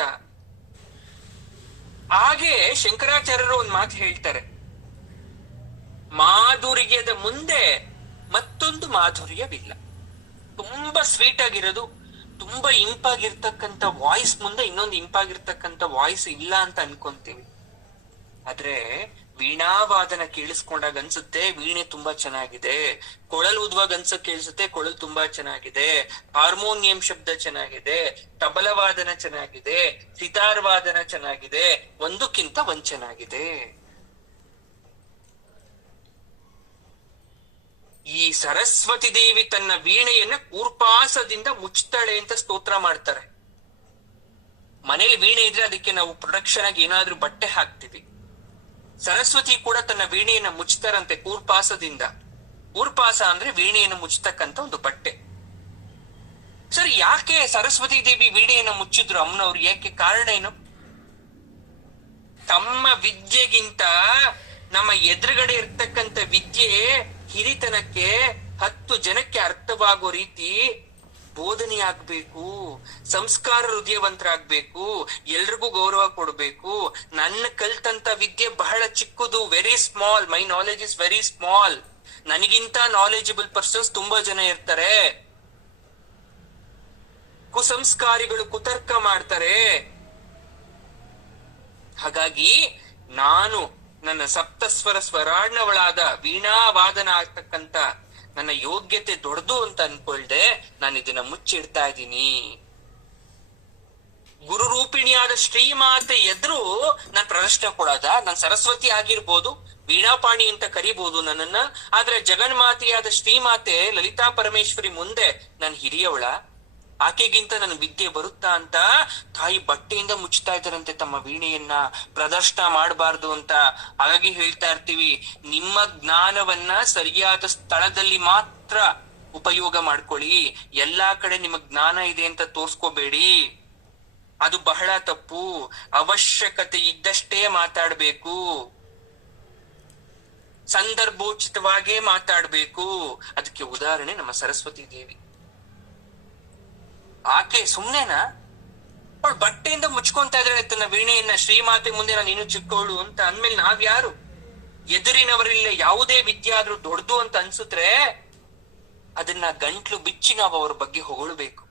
ಹಾಗೆ ಶಂಕರಾಚಾರ್ಯರು ಒಂದ್ ಮಾತು ಹೇಳ್ತಾರೆ, ಮಾಧುರ್ಯದ ಮುಂದೆ ಮತ್ತೊಂದು ಮಾಧುರ್ಯವಿಲ್ಲ. ತುಂಬಾ ಸ್ವೀಟ್ ಆಗಿರೋದು, ತುಂಬಾ ಇಂಪಾಗಿರ್ತಕ್ಕಂಥ ವಾಯ್ಸ್ ಮುಂದೆ ಇನ್ನೊಂದು ಇಂಪಾಗಿರ್ತಕ್ಕಂಥ ವಾಯ್ಸ್ ಇಲ್ಲ ಅಂತ ಅನ್ಕೊಂತೀವಿ. ಆದ್ರೆ ವೀಣಾವಾದನ ಕೇಳಿಸ್ಕೊಂಡಾಗ ಅನ್ಸುತ್ತೆ ವೀಣೆ ತುಂಬಾ ಚೆನ್ನಾಗಿದೆ, ಕೊಳಲ್ ಊದುವಾಗ ಕೇಳಿಸುತ್ತೆ ಕೊಳಲ್ ತುಂಬಾ ಚೆನ್ನಾಗಿದೆ, ಹಾರ್ಮೋನಿಯಂ ಶಬ್ದ ಚೆನ್ನಾಗಿದೆ, ತಬಲವಾದನ ಚೆನ್ನಾಗಿದೆ, ಸಿತಾರ್ ವಾದನ ಚೆನ್ನಾಗಿದೆ, ಒಂದಕ್ಕಿಂತ ಒಂದ್ ಚೆನ್ನಾಗಿದೆ. ಈ ಸರಸ್ವತಿ ದೇವಿ ತನ್ನ ವೀಣೆಯನ್ನ ಕೂರ್ಪಾಸದಿಂದ ಮುಚ್ತಾಳೆ ಅಂತ ಸ್ತೋತ್ರ ಮಾಡ್ತಾರೆ. ಮನೇಲಿ ವೀಣೆ ಇದ್ರೆ ಅದಕ್ಕೆ ನಾವು ಪ್ರೊಡಕ್ಷನ್ ಆಗಿ ಏನಾದ್ರೂ ಬಟ್ಟೆ ಹಾಕ್ತಿವಿ. ಸರಸ್ವತಿ ಕೂಡ ತನ್ನ ವೀಣೆಯನ್ನ ಮುಚ್ತಾರಂತೆ ಕೂರ್ಪಾಸದಿಂದ. ಕೂರ್ಪಾಸ ಅಂದ್ರೆ ವೀಣೆಯನ್ನು ಮುಚ್ಚತಕ್ಕಂತ ಒಂದು ಬಟ್ಟೆ. ಸರಿ, ಯಾಕೆ ಸರಸ್ವತಿ ದೇವಿ ವೀಣೆಯನ್ನ ಮುಚ್ಚಿದ್ರು ಅಮ್ಮನವ್ರು? ಯಾಕೆ? ಕಾರಣ ಏನು? ತಮ್ಮ ವಿದ್ಯೆಗಿಂತ ನಮ್ಮ ಎದುರುಗಡೆ ಇರ್ತಕ್ಕಂಥ ವಿದ್ಯೆ ಹಿರಿತನಕ್ಕೆ 10 ಜನಕ್ಕೆ ಅರ್ಥವಾಗೋ ರೀತಿ ಬೋಧನೆ ಆಗ್ಬೇಕು, ಸಂಸ್ಕಾರ ಹೃದಯವಂತರಾಗ್ಬೇಕು, ಎಲ್ರಿಗೂ ಗೌರವ ಕೊಡ್ಬೇಕು. ನನ್ನ ಕಲ್ತಂತ ವಿದ್ಯೆ ಬಹಳ ಚಿಕ್ಕದು, very small, my knowledge is very small. ನನಗಿಂತ ನಾಲೆಜಬಲ್ ಪರ್ಸನ್ಸ್ ತುಂಬಾ ಜನ ಇರ್ತಾರೆ. ಕುಸಂಸ್ಕಾರಿಗಳು ಕುತರ್ಕ ಮಾಡ್ತಾರೆ. ಹಾಗಾಗಿ ನಾನು ನನ್ನ ಸಪ್ತಸ್ವರ ಸ್ವರಾರ್ಣವಳಾದ ವೀಣಾವಾದನ ಆಗ್ತಕ್ಕಂತ ನನ್ನ ಯೋಗ್ಯತೆ ದೊಡ್ಡದು ಅಂತ ಅನ್ಕೊಳ್ದೆ ನಾನು ಇದನ್ನ ಮುಚ್ಚಿಡ್ತಾ ಇದ್ದೀನಿ. ಗುರು ರೂಪಿಣಿಯಾದ ಶ್ರೀಮಾತೆ ಎದುರು ನಾನ್ ಪ್ರದರ್ಶನ ಕೊಡೋದ? ನಾನ್ ಸರಸ್ವತಿ ಆಗಿರ್ಬೋದು, ವೀಣಾಪಾಣಿ ಅಂತ ಕರಿಬಹುದು ನನ್ನನ್ನ, ಆದ್ರೆ ಜಗನ್ಮಾತೆಯಾದ ಶ್ರೀಮಾತೆ ಲಲಿತಾ ಪರಮೇಶ್ವರಿ ಮುಂದೆ ನಾನು ಹಿರಿಯವಳ, ಆಕೆಗಿಂತ ನನ್ನ ವಿದ್ಯೆ ಬರುತ್ತಾ ಅಂತ ತಾಯಿ ಬಟ್ಟೆಯಿಂದ ಮುಚ್ತಾ ಇದ್ದಾರಂತೆ ತಮ್ಮ ವೀಣೆಯನ್ನ. ಪ್ರದರ್ಶನ ಮಾಡಬಾರ್ದು ಅಂತ. ಹಾಗಾಗಿ ಹೇಳ್ತಾ ಇರ್ತೀವಿ, ನಿಮ್ಮ ಜ್ಞಾನವನ್ನ ಸರಿಯಾದ ಸ್ಥಳದಲ್ಲಿ ಮಾತ್ರ ಉಪಯೋಗ ಮಾಡ್ಕೊಳ್ಳಿ. ಎಲ್ಲಾ ಕಡೆ ನಿಮ್ಮ ಜ್ಞಾನ ಇದೆ ಅಂತ ತೋರ್ಸ್ಕೋಬೇಡಿ, ಅದು ಬಹಳ ತಪ್ಪು. ಅವಶ್ಯಕತೆ ಇದ್ದಷ್ಟೇ ಮಾತಾಡ್ಬೇಕು. ಸಂದರ್ಭೋಚಿತವಾಗೇ ಮಾತಾಡ್ಬೇಕು. ಅದಕ್ಕೆ ಉದಾಹರಣೆ ನಮ್ಮ ಸರಸ್ವತಿ ದೇವಿ. ಆಕೆ ಸುಮ್ನೆನಾ, ಅವಳು ಬಟ್ಟೆಯಿಂದ ಮುಚ್ಕೊಂತಾ ಇದ್ದಾಳೆ ತನ್ನ ವೀಣೆಯನ್ನ, ಶ್ರೀಮಾತೆ ಮುಂದೆ ನಾನು ಇನ್ನು ಚಿಕ್ಕವಳು ಅಂತ ಅಂದ್ಮೇಲೆ ನಾವ್ಯಾರು? ಎದುರಿನವರಿಲ್ಲ ಯಾವುದೇ ವಿದ್ಯೆ ಆದ್ರೂ ದೊಡ್ಡದು ಅಂತ ಅನ್ಸುತ್ತೆ, ಅದನ್ನ ಗಂಟ್ಲು ಬಿಚ್ಚಿ ನಾವು ಅವ್ರ ಬಗ್ಗೆ ಹೊಗಳಬೇಕು.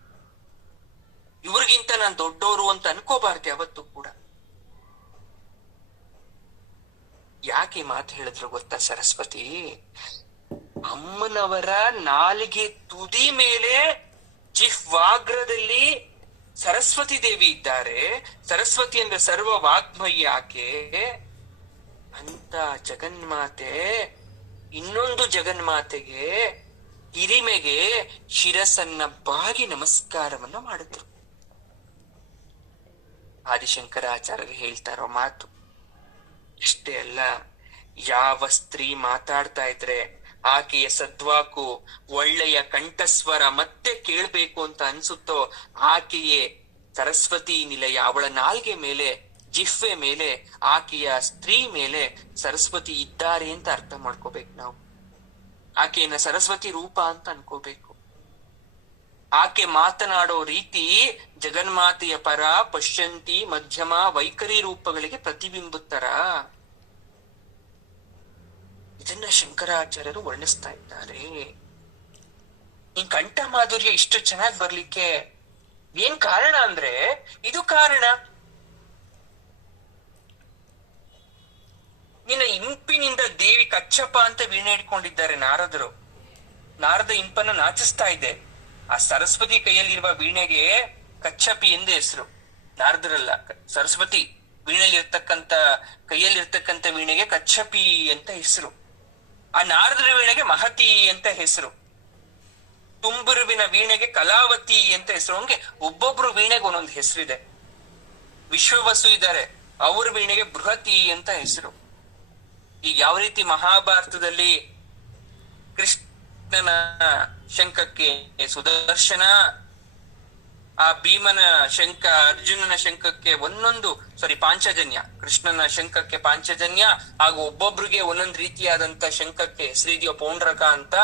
ಇವ್ರಿಗಿಂತ ನಾನ್ ದೊಡ್ಡವರು ಅಂತ ಅನ್ಕೋಬಾರ್ದು ಯಾವತ್ತೂ ಕೂಡ. ಯಾಕೆ ಮಾತು ಹೇಳಿದ್ರು ಗೊತ್ತಾ ಸರಸ್ವತಿ? ಅಮ್ಮನವರ ನಾಲಿಗೆ ತುದಿ ಮೇಲೆ ಜಿಹ್ವಾಗ್ರದಲ್ಲಿ ಸರಸ್ವತಿ ದೇವಿ ಇದ್ದಾರೆ. ಸರಸ್ವತಿ ಅಂದ್ರೆ ಸರ್ವ ವಾಗ್ಮಯಿ ಆಕೆ. ಅಂತ ಜಗನ್ಮಾತೆ ಇನ್ನೊಂದು ಜಗನ್ಮಾತೆಗೆ, ಹಿರಿಮೆಗೆ ಶಿರಸನ್ನ ಬಾಗಿ ನಮಸ್ಕಾರವನ್ನ ಮಾಡಿದ್ರು. ಆದಿಶಂಕರಾಚಾರ್ಯರು ಹೇಳ್ತಾರೋ ಮಾತು ಇಷ್ಟೇ ಅಲ್ಲ, ಯಾವ ಸ್ತ್ರೀ ಮಾತಾಡ್ತಾ ಇದ್ರೆ ಆಕೆಯ ಸದ್ವಾಕು ಒಳ್ಳೆಯ ಕಂಠಸ್ವರ ಮತ್ತೆ ಕೇಳ್ಬೇಕು ಅಂತ ಅನ್ಸುತ್ತೋ ಆಕೆಯೇ ಸರಸ್ವತಿ ನಿಲಯ. ಅವಳ ನಾಲ್ಗೆ ಮೇಲೆ, ಜಿಹ್ವೆ ಮೇಲೆ, ಆಕೆಯ ಸ್ತ್ರೀ ಮೇಲೆ ಸರಸ್ವತಿ ಇದ್ದಾರೆ ಅಂತ ಅರ್ಥ ಮಾಡ್ಕೋಬೇಕು ನಾವು. ಆಕೆಯನ್ನ ಸರಸ್ವತಿ ರೂಪ ಅಂತ ಅನ್ಕೋಬೇಕು. ಆಕೆ ಮಾತನಾಡೋ ರೀತಿ ಜಗನ್ಮಾತೆಯ ಪರ, ಪಶ್ಯಂತಿ, ಮಧ್ಯಮ, ವೈಖರಿ ರೂಪಗಳಿಗೆ ಪ್ರತಿಬಿಂಬುತ್ತರ. ಇದನ್ನ ಶಂಕರಾಚಾರ್ಯರು ವರ್ಣಿಸ್ತಾ ಇದ್ದಾರೆ. ಈ ಕಂಠ ಮಾಧುರ್ಯ ಇಷ್ಟು ಚೆನ್ನಾಗಿ ಬರ್ಲಿಕ್ಕೆ ಏನ್ ಕಾರಣ ಅಂದ್ರೆ, ಇದು ಕಾರಣ. ನಿನ್ನ ಇಂಪಿನಿಂದ ದೇವಿ ಕಚ್ಚಪ ಅಂತ ವೀಣೆ ಇಟ್ಕೊಂಡಿದ್ದಾರೆ ನಾರದರು. ನಾರದ ಇಂಪನ್ನ ನಾಚಿಸ್ತಾ ಇದೆ. ಆ ಸರಸ್ವತಿ ಕೈಯಲ್ಲಿರುವ ವೀಣೆಗೆ ಕಚ್ಚಪಿ ಎಂದೇ ಹೆಸರು. ನಾರದರಲ್ಲ, ಸರಸ್ವತಿ ವೀಣೆಯಲ್ಲಿರ್ತಕ್ಕಂಥ ಕೈಯಲ್ಲಿರ್ತಕ್ಕಂಥ ವೀಣೆಗೆ ಕಚ್ಚಪಿ ಅಂತ ಹೆಸರು. ಆ ನಾರದರ ವೀಣೆಗೆ ಮಹತಿ ಅಂತ ಹೆಸರು. ತುಂಬುರುವಿನ ವೀಣೆಗೆ ಕಲಾವತಿ ಅಂತ ಹೆಸರು. ಹಂಗೆ ಒಬ್ಬೊಬ್ರು ವೀಣೆಗೆ ಒಂದೊಂದು ಹೆಸರಿದೆ. ವಿಶ್ವವಸು ಇದ್ದಾರೆ, ಅವ್ರ ವೀಣೆಗೆ ಬೃಹತಿ ಅಂತ ಹೆಸರು. ಈಗ ಯಾವ ರೀತಿ ಮಹಾಭಾರತದಲ್ಲಿ ಕೃಷ್ಣನ ಶಂಖಕ್ಕೆ ಸುದರ್ಶನ, ಆ ಭೀಮನ ಶಂಖ, ಅರ್ಜುನನ ಶಂಖಕ್ಕೆ ಪಾಂಚಜನ್ಯ, ಕೃಷ್ಣನ ಶಂಖಕ್ಕೆ ಪಾಂಚಜನ್ಯ, ಹಾಗೂ ಒಬ್ಬೊಬ್ರಿಗೆ ಒಂದೊಂದು ರೀತಿಯಾದಂತ ಶಂಖಕ್ಕೆ ಹೆಸರಿದೆಯೋ ಪೌಂಡ್ರಕ ಅಂತ,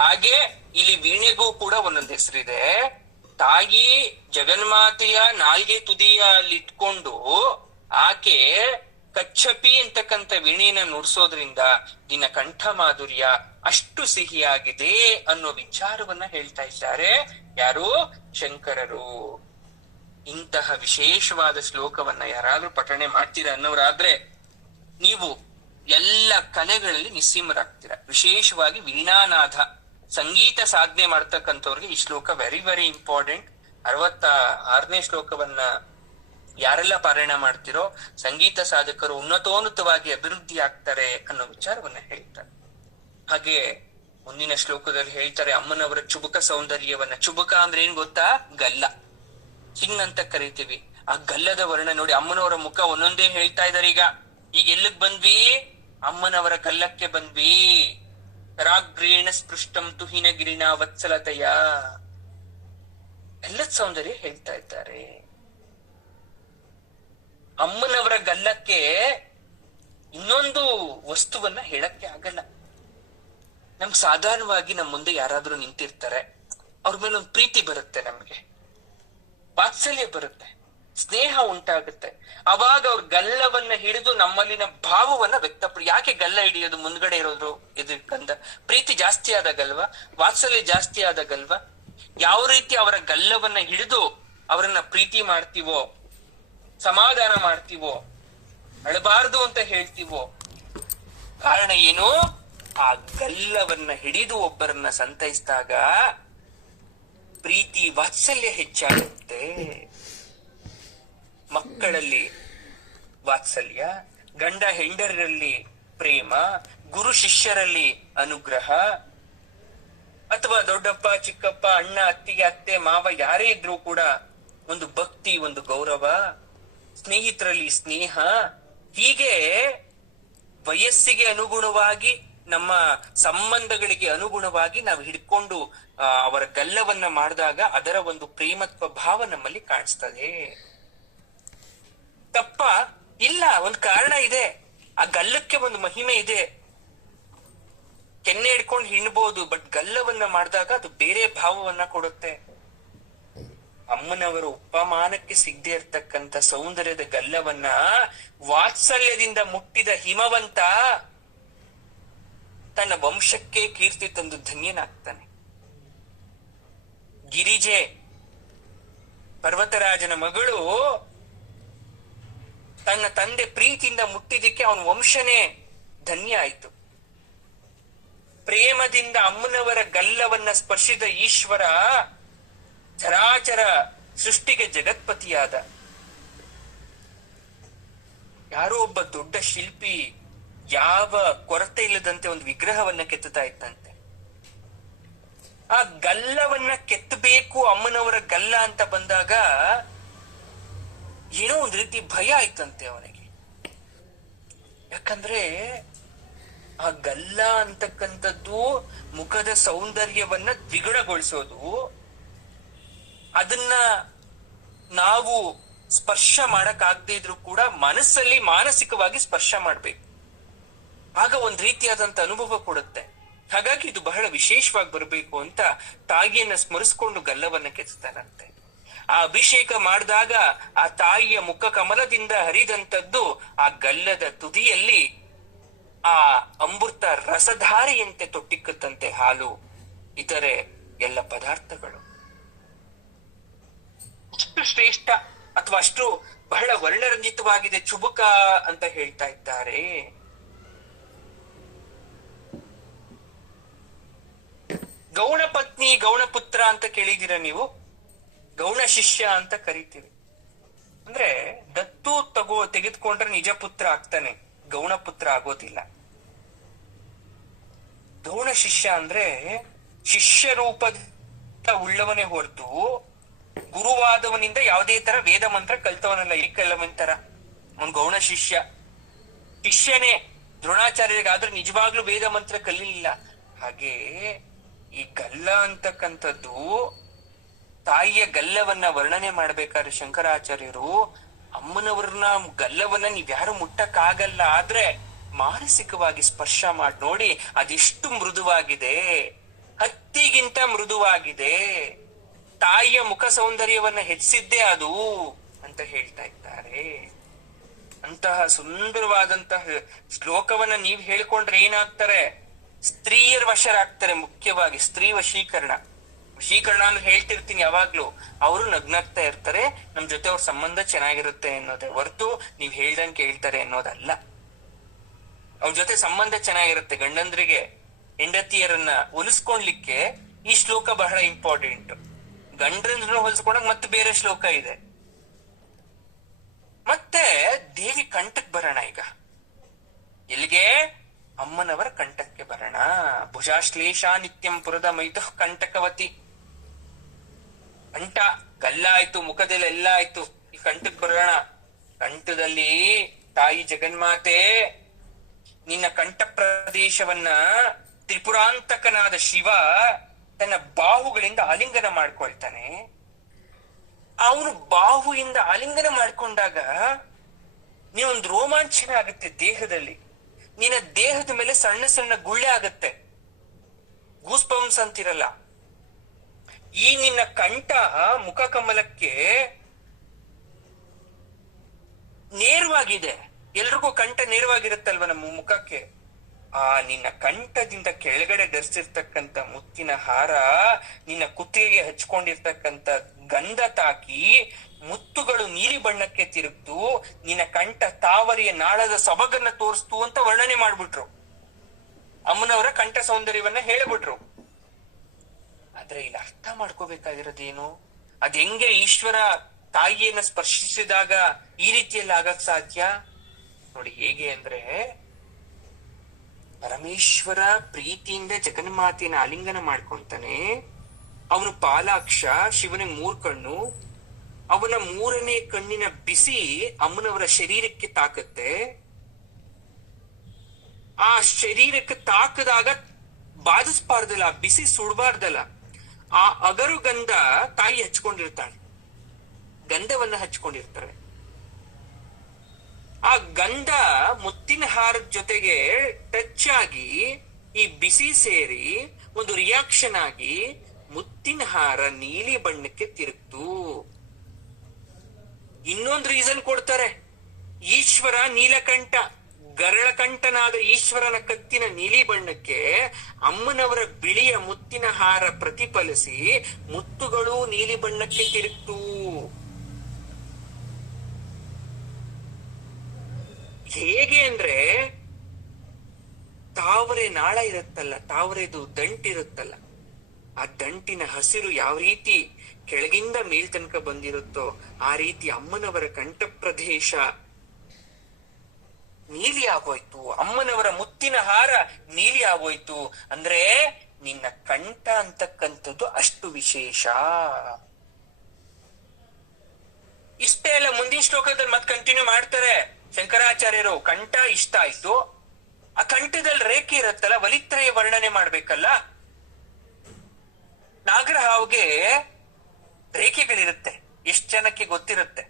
ಹಾಗೆ ಇಲ್ಲಿ ವೀಣೆಗೂ ಕೂಡ ಒಂದೊಂದು ಹೆಸರಿದೆ. ತಾಯಿ ಜಗನ್ಮಾತೆಯ ನಾಲ್ಗೆ ತುದಿಯಲ್ಲಿ ಇಟ್ಕೊಂಡು ಆಕೆ ಕಚ್ಚಪಿ ಅಂತಕ್ಕಂಥ ವೀಣೆಯನ್ನ ನುಡಿಸೋದ್ರಿಂದ ನಿನ್ನ ಕಂಠ ಮಾಧುರ್ಯ ಅಷ್ಟು ಸಿಹಿಯಾಗಿದೆ ಅನ್ನೋ ವಿಚಾರವನ್ನ ಹೇಳ್ತಾ ಇದ್ದಾರೆ. ಯಾರು? ಶಂಕರರು. ಇಂತಹ ವಿಶೇಷವಾದ ಶ್ಲೋಕವನ್ನ ಯಾರಾದ್ರೂ ಪಠಣೆ ಮಾಡ್ತೀರಾ ಅನ್ನೋರಾದ್ರೆ ನೀವು ಎಲ್ಲ ಕಲೆಗಳಲ್ಲಿ ನಿಸ್ಸೀಮರಾಗ್ತೀರ. ವಿಶೇಷವಾಗಿ ವೀಣಾನಾಥ ಸಂಗೀತ ಸಾಧನೆ ಮಾಡ್ತಕ್ಕಂಥವ್ರಿಗೆ ಈ ಶ್ಲೋಕ ವೆರಿ ವೆರಿ ಇಂಪಾರ್ಟೆಂಟ್. 66ನೇ ಶ್ಲೋಕವನ್ನ ಯಾರೆಲ್ಲ ಪಾರಾಯಣ ಮಾಡ್ತಿರೋ ಸಂಗೀತ ಸಾಧಕರು ಉನ್ನತೋನ್ನತವಾಗಿ ಅಭಿವೃದ್ಧಿ ಆಗ್ತಾರೆ ಅನ್ನೋ ವಿಚಾರವನ್ನ ಹೇಳ್ತಾರೆ. ಹಾಗೆ ಮುಂದಿನ ಶ್ಲೋಕದಲ್ಲಿ ಹೇಳ್ತಾರೆ ಅಮ್ಮನವರ ಚುಬುಕ ಸೌಂದರ್ಯವನ್ನ. ಚುಬುಕ ಅಂದ್ರೆ ಏನ್ ಗೊತ್ತಾ? ಗಲ್ಲ, ಚಿನ್ನಂತ ಕರಿತೀವಿ. ಆ ಗಲ್ಲದ ವರ್ಣ ನೋಡಿ, ಅಮ್ಮನವರ ಮುಖ ಒಂದೊಂದೇ ಹೇಳ್ತಾ ಇದಾರೆ. ಈಗ ಎಲ್ಲಿಗ್ ಬಂದ್ವಿ? ಅಮ್ಮನವರ ಗಲ್ಲಕ್ಕೆ ಬಂದ್ವಿ. ಕರಾಗ್ರೇಣ ಸ್ಪೃಷ್ಟಂ ತುಹಿನಗಿರಿನ ವತ್ಸಲತೆಯ, ಎಲ್ಲದ ಸೌಂದರ್ಯ ಹೇಳ್ತಾ ಇದ್ದಾರೆ. ಅಮ್ಮನವರ ಗಲ್ಲಕ್ಕೆ ಇನ್ನೊಂದು ವಸ್ತುವನ್ನ ಹೇಳಕ್ಕೆ ಆಗಲ್ಲ. ನಮ್ಗೆ ಸಾಧಾರಣವಾಗಿ ನಮ್ಮ ಮುಂದೆ ಯಾರಾದ್ರೂ ನಿಂತಿರ್ತಾರೆ, ಅವ್ರ ಮೇಲೆ ಒಂದು ಪ್ರೀತಿ ಬರುತ್ತೆ, ನಮ್ಗೆ ವಾತ್ಸಲ್ಯ ಬರುತ್ತೆ, ಸ್ನೇಹ ಉಂಟಾಗುತ್ತೆ. ಅವಾಗ ಅವ್ರ ಗಲ್ಲವನ್ನ ಹಿಡಿದು ನಮ್ಮಲ್ಲಿನ ಭಾವವನ್ನ ಯಾಕೆ ಗಲ್ಲ ಹಿಡಿಯೋದು? ಮುಂದ್ಗಡೆ ಇರೋದು ಇದು ಗಂಧ ಪ್ರೀತಿ ಜಾಸ್ತಿ ಆದಾಗಲ್ವಾ, ವಾತ್ಸಲ್ಯ ಜಾಸ್ತಿ ಆದಾಗಲ್ವಾ. ಯಾವ ರೀತಿ ಅವರ ಗಲ್ಲವನ್ನ ಹಿಡಿದು ಅವರನ್ನ ಪ್ರೀತಿ ಮಾಡ್ತೀವೋ, ಸಮಾಧಾನ ಮಾಡ್ತೀವೋ, ಅಳಬಾರ್ದು ಅಂತ ಹೇಳ್ತೀವೋ, ಕಾರಣ ಏನು? ಆ ಗಲ್ಲವನ್ನ ಹಿಡಿದು ಒಬ್ಬರನ್ನ ಸಂತೈಸಿದಾಗ ಪ್ರೀತಿ ವಾತ್ಸಲ್ಯ ಹೆಚ್ಚಾಗುತ್ತೆ. ಮಕ್ಕಳಲ್ಲಿ ವಾತ್ಸಲ್ಯ, ಗಂಡ ಹೆಂಡರಲ್ಲಿ ಪ್ರೇಮ, ಗುರು ಶಿಷ್ಯರಲ್ಲಿ ಅನುಗ್ರಹ, ಅಥವಾ ದೊಡ್ಡಪ್ಪ ಚಿಕ್ಕಪ್ಪ ಅಣ್ಣ ಅತ್ತಿಗೆ ಅತ್ತೆ ಮಾವ ಯಾರೇ ಇದ್ರೂ ಕೂಡ ಒಂದು ಭಕ್ತಿ, ಒಂದು ಗೌರವ, ಸ್ನೇಹಿತರಲ್ಲಿ ಸ್ನೇಹ. ಹೀಗೆ ವಯಸ್ಸಿಗೆ ಅನುಗುಣವಾಗಿ, ನಮ್ಮ ಸಂಬಂಧಗಳಿಗೆ ಅನುಗುಣವಾಗಿ ನಾವು ಹಿಡ್ಕೊಂಡು ಅವರ ಗಲ್ಲವನ್ನ ಮಾಡಿದಾಗ ಅದರ ಒಂದು ಪ್ರೇಮತ್ವ ಭಾವ ನಮ್ಮಲ್ಲಿ ಕಾಣಿಸ್ತದೆ. ತಪ್ಪ ಇಲ್ಲ, ಒಂದು ಕಾರಣ ಇದೆ. ಆ ಗಲ್ಲಕ್ಕೆ ಒಂದು ಮಹಿಮೆ ಇದೆ. ಕೆನ್ನೆ ಹಿಡ್ಕೊಂಡು ಹಿಂಡ್ಬೋದು, ಬಟ್ ಗಲ್ಲವನ್ನ ಮಾಡಿದಾಗ ಅದು ಬೇರೆ ಭಾವವನ್ನ ಕೊಡುತ್ತೆ. ಅಮ್ಮನವರು ಉಪಮಾನಕ್ಕೆ ಸಿಗದೆ ಇರ್ತಕ್ಕಂಥ ಸೌಂದರ್ಯದ ಗಲ್ಲವನ್ನ ವಾತ್ಸಲ್ಯದಿಂದ ಮುಟ್ಟಿದ ಹಿಮವಂತ ತನ್ನ ವಂಶಕ್ಕೆ ಕೀರ್ತಿ ತಂದು ಧನ್ಯನಾಗ್ತಾನೆ. ಗಿರಿಜೆ ಪರ್ವತರಾಜನ ಮಗಳು ತನ್ನ ತಂದೆ ಪ್ರೀತಿಯಿಂದ ಮುಟ್ಟಿದಕ್ಕೆ ಅವನ ವಂಶನೇ ಧನ್ಯ ಆಯ್ತು. ಪ್ರೇಮದಿಂದ ಅಮ್ಮನವರ ಗಲ್ಲವನ್ನ ಸ್ಪರ್ಶಿಸಿದ ಈಶ್ವರ ಚರಾಚರ ಸೃಷ್ಟಿಗೆ ಜಗತ್ಪತಿಯಾದ. ಯಾರೋ ಒಬ್ಬ ದೊಡ್ಡ ಶಿಲ್ಪಿ ಯಾವ ಕೊರತೆ ಇಲ್ಲದಂತೆ ಒಂದು ವಿಗ್ರಹವನ್ನ ಕೆತ್ತುತ್ತಾ ಇತ್ತಂತೆ. ಆ ಗಲ್ಲವನ್ನ ಕೆತ್ತಬೇಕು ಅಮ್ಮನವರ ಗಲ್ಲ ಅಂತ ಬಂದಾಗ ಏನೋ ಒಂದು ರೀತಿ ಭಯ ಆಯ್ತಂತೆ ಅವನಿಗೆ. ಯಾಕಂದ್ರೆ ಆ ಗಲ್ಲ ಅಂತಕ್ಕಂಥದ್ದು ಮುಖದ ಸೌಂದರ್ಯವನ್ನ ದ್ವಿಗುಣಗೊಳಿಸೋದು. ಅದನ್ನ ನಾವು ಸ್ಪರ್ಶ ಮಾಡಕ್ಕಾಗದೇ ಇದ್ರೂ ಕೂಡ ಮನಸ್ಸಲ್ಲಿ ಮಾನಸಿಕವಾಗಿ ಸ್ಪರ್ಶ ಮಾಡ್ಬೇಕು. ಆಗ ಒಂದ್ ರೀತಿಯಾದಂತ ಅನುಭವ ಕೊಡುತ್ತೆ. ಹಾಗಾಗಿ ಇದು ಬಹಳ ವಿಶೇಷವಾಗಿ ಬರಬೇಕು ಅಂತ ತಾಯಿಯನ್ನ ಸ್ಮರಿಸ್ಕೊಂಡು ಗಲ್ಲವನ್ನ ಕೆತ್ತುತ್ತಾನಂತೆ. ಆ ಅಭಿಷೇಕ ಮಾಡಿದಾಗ ಆ ತಾಯಿಯ ಮುಖ ಕಮಲದಿಂದ ಹರಿದಂತದ್ದು ಆ ಗಲ್ಲದ ತುದಿಯಲ್ಲಿ ಆ ಅಮೃತ ರಸಧಾರೆಯಂತೆ ತೊಟ್ಟಿಕ್ಕತ್ತಂತೆ ಹಾಲು, ಇತರೆ ಎಲ್ಲ ಪದಾರ್ಥಗಳು. ಅಷ್ಟು ಶ್ರೇಷ್ಠ ಅಥವಾ ಅಷ್ಟು ಬಹಳ ವರ್ಣರಂಜಿತವಾಗಿದೆ ಚುಬುಕ ಅಂತ ಹೇಳ್ತಾ ಇದ್ದಾರೆ. ಗೌಣ ಪತ್ನಿ ಗೌಣ ಪುತ್ರ ಅಂತ ಕೇಳಿದಿರ ನೀವು? ಗೌಣ ಶಿಷ್ಯ ಅಂತ ಕರಿತೀವಿ. ಅಂದ್ರೆ ದತ್ತು ತೆಗೆದುಕೊಂಡ್ರೆ ನಿಜ ಪುತ್ರ ಆಗ್ತಾನೆ, ಗೌಣ ಪುತ್ರ ಆಗೋದಿಲ್ಲ. ಗೌಣ ಶಿಷ್ಯ ಅಂದ್ರೆ ಶಿಷ್ಯ ರೂಪದ ಉಳ್ಳವನೇ ಹೊರತು ಗುರುವಾದವನಿಂದ ಯಾವುದೇ ತರ ವೇದ ಮಂತ್ರ ಕಲ್ತವನಲ್ಲ. ಈ ಕೆಲವಂತರ ಅವನ್ ಗೌಣ ಶಿಷ್ಯ. ಶಿಷ್ಯನೇ ದ್ರೋಣಾಚಾರ್ಯರಿಗಾದ್ರೆ ನಿಜವಾಗ್ಲೂ ವೇದ ಮಂತ್ರ ಕಲಿಲಿಲ್ಲ. ಹಾಗೆ ಈ ಗಲ್ಲ ಅಂತಕ್ಕಂಥದ್ದು ತಾಯಿಯ ಗಲ್ಲವನ್ನ ವರ್ಣನೆ ಮಾಡ್ಬೇಕಾದ್ರೆ ಶಂಕರಾಚಾರ್ಯರು ಅಮ್ಮನವ್ರನ್ನ ಗಲ್ಲವನ್ನ ನೀವ್ಯಾರು ಮುಟ್ಟಕ್ಕಾಗಲ್ಲ, ಆದ್ರೆ ಮಾನಸಿಕವಾಗಿ ಸ್ಪರ್ಶ ಮಾಡಿ ನೋಡಿ ಅದೆಷ್ಟು ಮೃದುವಾಗಿದೆ, ಹತ್ತಿಗಿಂತ ಮೃದುವಾಗಿದೆ, ತಾಯಿಯ ಮುಖ ಸೌಂದರ್ಯವನ್ನ ಹೆಚ್ಚಿದ್ದೇ ಅದು ಅಂತ ಹೇಳ್ತಾ ಇದ್ದಾರೆ. ಅಂತಹ ಸುಂದರವಾದಂತಹ ಶ್ಲೋಕವನ್ನ ನೀವ್ ಹೇಳ್ಕೊಂಡ್ರೆ ಏನಾಗ್ತಾರೆ? ಸ್ತ್ರೀಯರ ವಶರಾಗ್ತಾರೆ. ಮುಖ್ಯವಾಗಿ ಸ್ತ್ರೀ ವಶೀಕರಣ ಅಂದ್ರೆ ಹೇಳ್ತಿರ್ತೀನಿ ಯಾವಾಗ್ಲೂ. ಅವರು ನಗ್ನಾಗ್ತಾ ಇರ್ತಾರೆ, ನಮ್ ಜೊತೆ ಅವ್ರ ಸಂಬಂಧ ಚೆನ್ನಾಗಿರುತ್ತೆ ಅನ್ನೋದೇ ಹೊರತು ನೀವ್ ಹೇಳ್ದಂಗೆ ಕೇಳ್ತಾರೆ ಅನ್ನೋದಲ್ಲ. ಅವ್ರ ಜೊತೆ ಸಂಬಂಧ ಚೆನ್ನಾಗಿರುತ್ತೆ. ಗಂಡಂದ್ರಿಗೆ ಹೆಂಡತಿಯರನ್ನ ಹೊಲಿಸ್ಕೊಳ್ಲಿಕ್ಕೆ ಈ ಶ್ಲೋಕ ಬಹಳ ಇಂಪಾರ್ಟೆಂಟ್. ಗಂಡಂದ್ರನ್ನ ಹೊಲಿಸ್ಕೊಂಡಾಗ ಮತ್ತೆ ಬೇರೆ ಶ್ಲೋಕ ಇದೆ. ಮತ್ತೆ ದೇವಿ ಕಂಠಕ್ ಬರೋಣ. ಈಗ ಎಲ್ಲಿಗೆ? ಅಮ್ಮನವರ ಕಂಠಕ್ಕೆ ಬರೋಣ. ಭುಜಾಶ್ಲೇಷ ನಿತ್ಯಂ ಪುರದ ಮೈತು ಕಂಠಕವತಿ. ಕಂಠ ಗಲ್ಲ ಆಯ್ತು, ಮುಖದಲ್ಲಿ ಎಲ್ಲ ಆಯ್ತು, ಈ ಕಂಠಕ್ ಬರೋಣ. ಕಂಠದಲ್ಲಿ ತಾಯಿ ಜಗನ್ಮಾತೆ ನಿನ್ನ ಕಂಠ ಪ್ರದೇಶವನ್ನ ತ್ರಿಪುರಾಂತಕನಾದ ಶಿವ ತನ್ನ ಬಾಹುಗಳಿಂದ ಆಲಿಂಗನ ಮಾಡ್ಕೊಳ್ತಾನೆ. ಅವನು ಬಾಹುವಿಂದ ಆಲಿಂಗನ ಮಾಡ್ಕೊಂಡಾಗ ನೀನೊಂದು ರೋಮಾಂಚನ ಆಗುತ್ತೆ ದೇಹದಲ್ಲಿ. ನಿನ್ನ ದೇಹದ ಮೇಲೆ ಸಣ್ಣ ಸಣ್ಣ ಗುಳ್ಳೆ ಆಗತ್ತೆ, ಗೂಸ್ ಬಂಪ್ಸ್ ಅಂತಿರಲ್ಲ. ಈ ನಿನ್ನ ಕಂಠ ಮುಖ ಕಮಲಕ್ಕೆ ನೇರವಾಗಿದೆ. ಎಲ್ರಿಗೂ ಕಂಠ ನೇರವಾಗಿರುತ್ತಲ್ವ ನಮ್ಮ ಮುಖಕ್ಕೆ. ಆ ನಿನ್ನ ಕಂಠದಿಂದ ಕೆಳಗಡೆ ಧರಿಸಿರ್ತಕ್ಕಂಥ ಮುತ್ತಿನ ಹಾರ ನಿನ್ನ ಕುತ್ತಿಗೆಗೆ ಹಚ್ಕೊಂಡಿರ್ತಕ್ಕಂಥ ಗಂಧ ತಾಕಿ ಮುತ್ತುಗಳು ನೀಲಿ ಬಣ್ಣಕ್ಕೆ ತಿರುಗ್ತು. ನಿನ್ನ ಕಂಠ ತಾವರಿಯ ನಾಳದ ಸೊಬಗನ್ನ ತೋರಿಸ್ತು ಅಂತ ವರ್ಣನೆ ಮಾಡ್ಬಿಟ್ರು. ಅಮ್ಮನವರ ಕಂಠ ಸೌಂದರ್ಯವನ್ನ ಹೇಳ್ಬಿಟ್ರು. ಆದ್ರೆ ಇಲ್ಲಿ ಅರ್ಥ ಮಾಡ್ಕೋಬೇಕಾಗಿರೋದೇನು? ಅದ್ ಹೆಂಗೆ ಈಶ್ವರ ತಾಯಿಯನ್ನ ಸ್ಪರ್ಶಿಸಿದಾಗ ಈ ರೀತಿಯಲ್ಲಿ ಆಗಕ್ ಸಾಧ್ಯ? ನೋಡಿ ಹೇಗೆ ಅಂದ್ರೆ, ಪರಮೇಶ್ವರ ಪ್ರೀತಿಯಿಂದ ಜಗನ್ಮಾತೆಯನ್ನ ಆಲಿಂಗನ ಮಾಡ್ಕೊಂತಾನೆ. ಅವನು ಪಾಲಾಕ್ಷ, ಶಿವನಿಗೆ 3 ಕಣ್ಣು. ಅವನ 3ನೇ ಕಣ್ಣಿನ ಬಿಸಿ ಅಮ್ಮನವರ ಶರೀರಕ್ಕೆ ತಾಕತ್ತೆ. ಆ ಶರೀರಕ್ಕೆ ತಾಕದಾಗ ಬಾಧಿಸ್ಬಾರ್ದಲ್ಲ, ಬಿಸಿ ಸುಡಬಾರ್ದಲ್ಲ. ಆ ಅಗರು ಗಂಧ ತಾಯಿ ಹಚ್ಕೊಂಡಿರ್ತಾಳೆ, ಗಂಧವನ್ನ ಹಚ್ಕೊಂಡಿರ್ತಾರೆ. ಆ ಗಂಧ ಮುತ್ತಿನ ಹಾರದ ಜೊತೆಗೆ ಟಚ್ ಆಗಿ ಈ ಬಿಸಿ ಸೇರಿ ಒಂದು ರಿಯಾಕ್ಷನ್ ಆಗಿ ಮುತ್ತಿನ ಹಾರ ನೀಲಿ ಬಣ್ಣಕ್ಕೆ ತಿರುಗ್ತು. ಇನ್ನೊಂದು ರೀಸನ್ ಕೊಡ್ತಾರೆ. ಈಶ್ವರ ನೀಲಕಂಠ, ಗರಳಕಂಠನಾದ ಈಶ್ವರನ ಕತ್ತಿನ ನೀಲಿ ಬಣ್ಣಕ್ಕೆ ಅಮ್ಮನವರ ಬಿಳಿಯ ಮುತ್ತಿನ ಹಾರ ಪ್ರತಿಫಲಿಸಿ ಮುತ್ತುಗಳು ನೀಲಿ ಬಣ್ಣಕ್ಕೆ ತಿರುಗ್ತು. ಹೇಗೆ ಅಂದ್ರೆ ತಾವರೆ ನಾಳ ಇರುತ್ತಲ್ಲ, ತಾವರೆದು ದಂಟಿರುತ್ತಲ್ಲ, ಆ ದಂಟಿನ ಹಸಿರು ಯಾವ ರೀತಿ ಕೆಳಗಿಂದ ಮೇಲ್ ತನಕ ಬಂದಿರುತ್ತೋ ಆ ರೀತಿ ಅಮ್ಮನವರ ಕಂಠ ಪ್ರದೇಶ ನೀಲಿ ಆಗೋಯ್ತು. ಅಮ್ಮನವರ ಮುತ್ತಿನ ಹಾರ ನೀಲಿ ಆಗೋಯ್ತು. ಅಂದ್ರೆ ನಿನ್ನ ಕಂಠ ಅಂತಕ್ಕಂಥದ್ದು ಅಷ್ಟು ವಿಶೇಷ. ಇಷ್ಟೇ ಅಲ್ಲ, ಮುಂದಿನ ಶ್ಲೋಕದಲ್ಲಿ ಮತ್ತೆ ಕಂಟಿನ್ಯೂ ಮಾಡ್ತಾರೆ ಶಂಕರಾಚಾರ್ಯರು. ಕಂಠ ಇಷ್ಟ ಆಯ್ತು, ಆ ಕಂಠದಲ್ಲಿ ರೇಖೆ ಇರುತ್ತಲ್ಲ, ವಲಿತ್ರಯ ವರ್ಣನೆ ಮಾಡ್ಬೇಕಲ್ಲ. ನಾಗರಹಾವ್ಗೆ ರೇಖೆಗಳಿರುತ್ತೆ, ಎಷ್ಟು ಜನಕ್ಕೆ ಗೊತ್ತಿರುತ್ತೆ.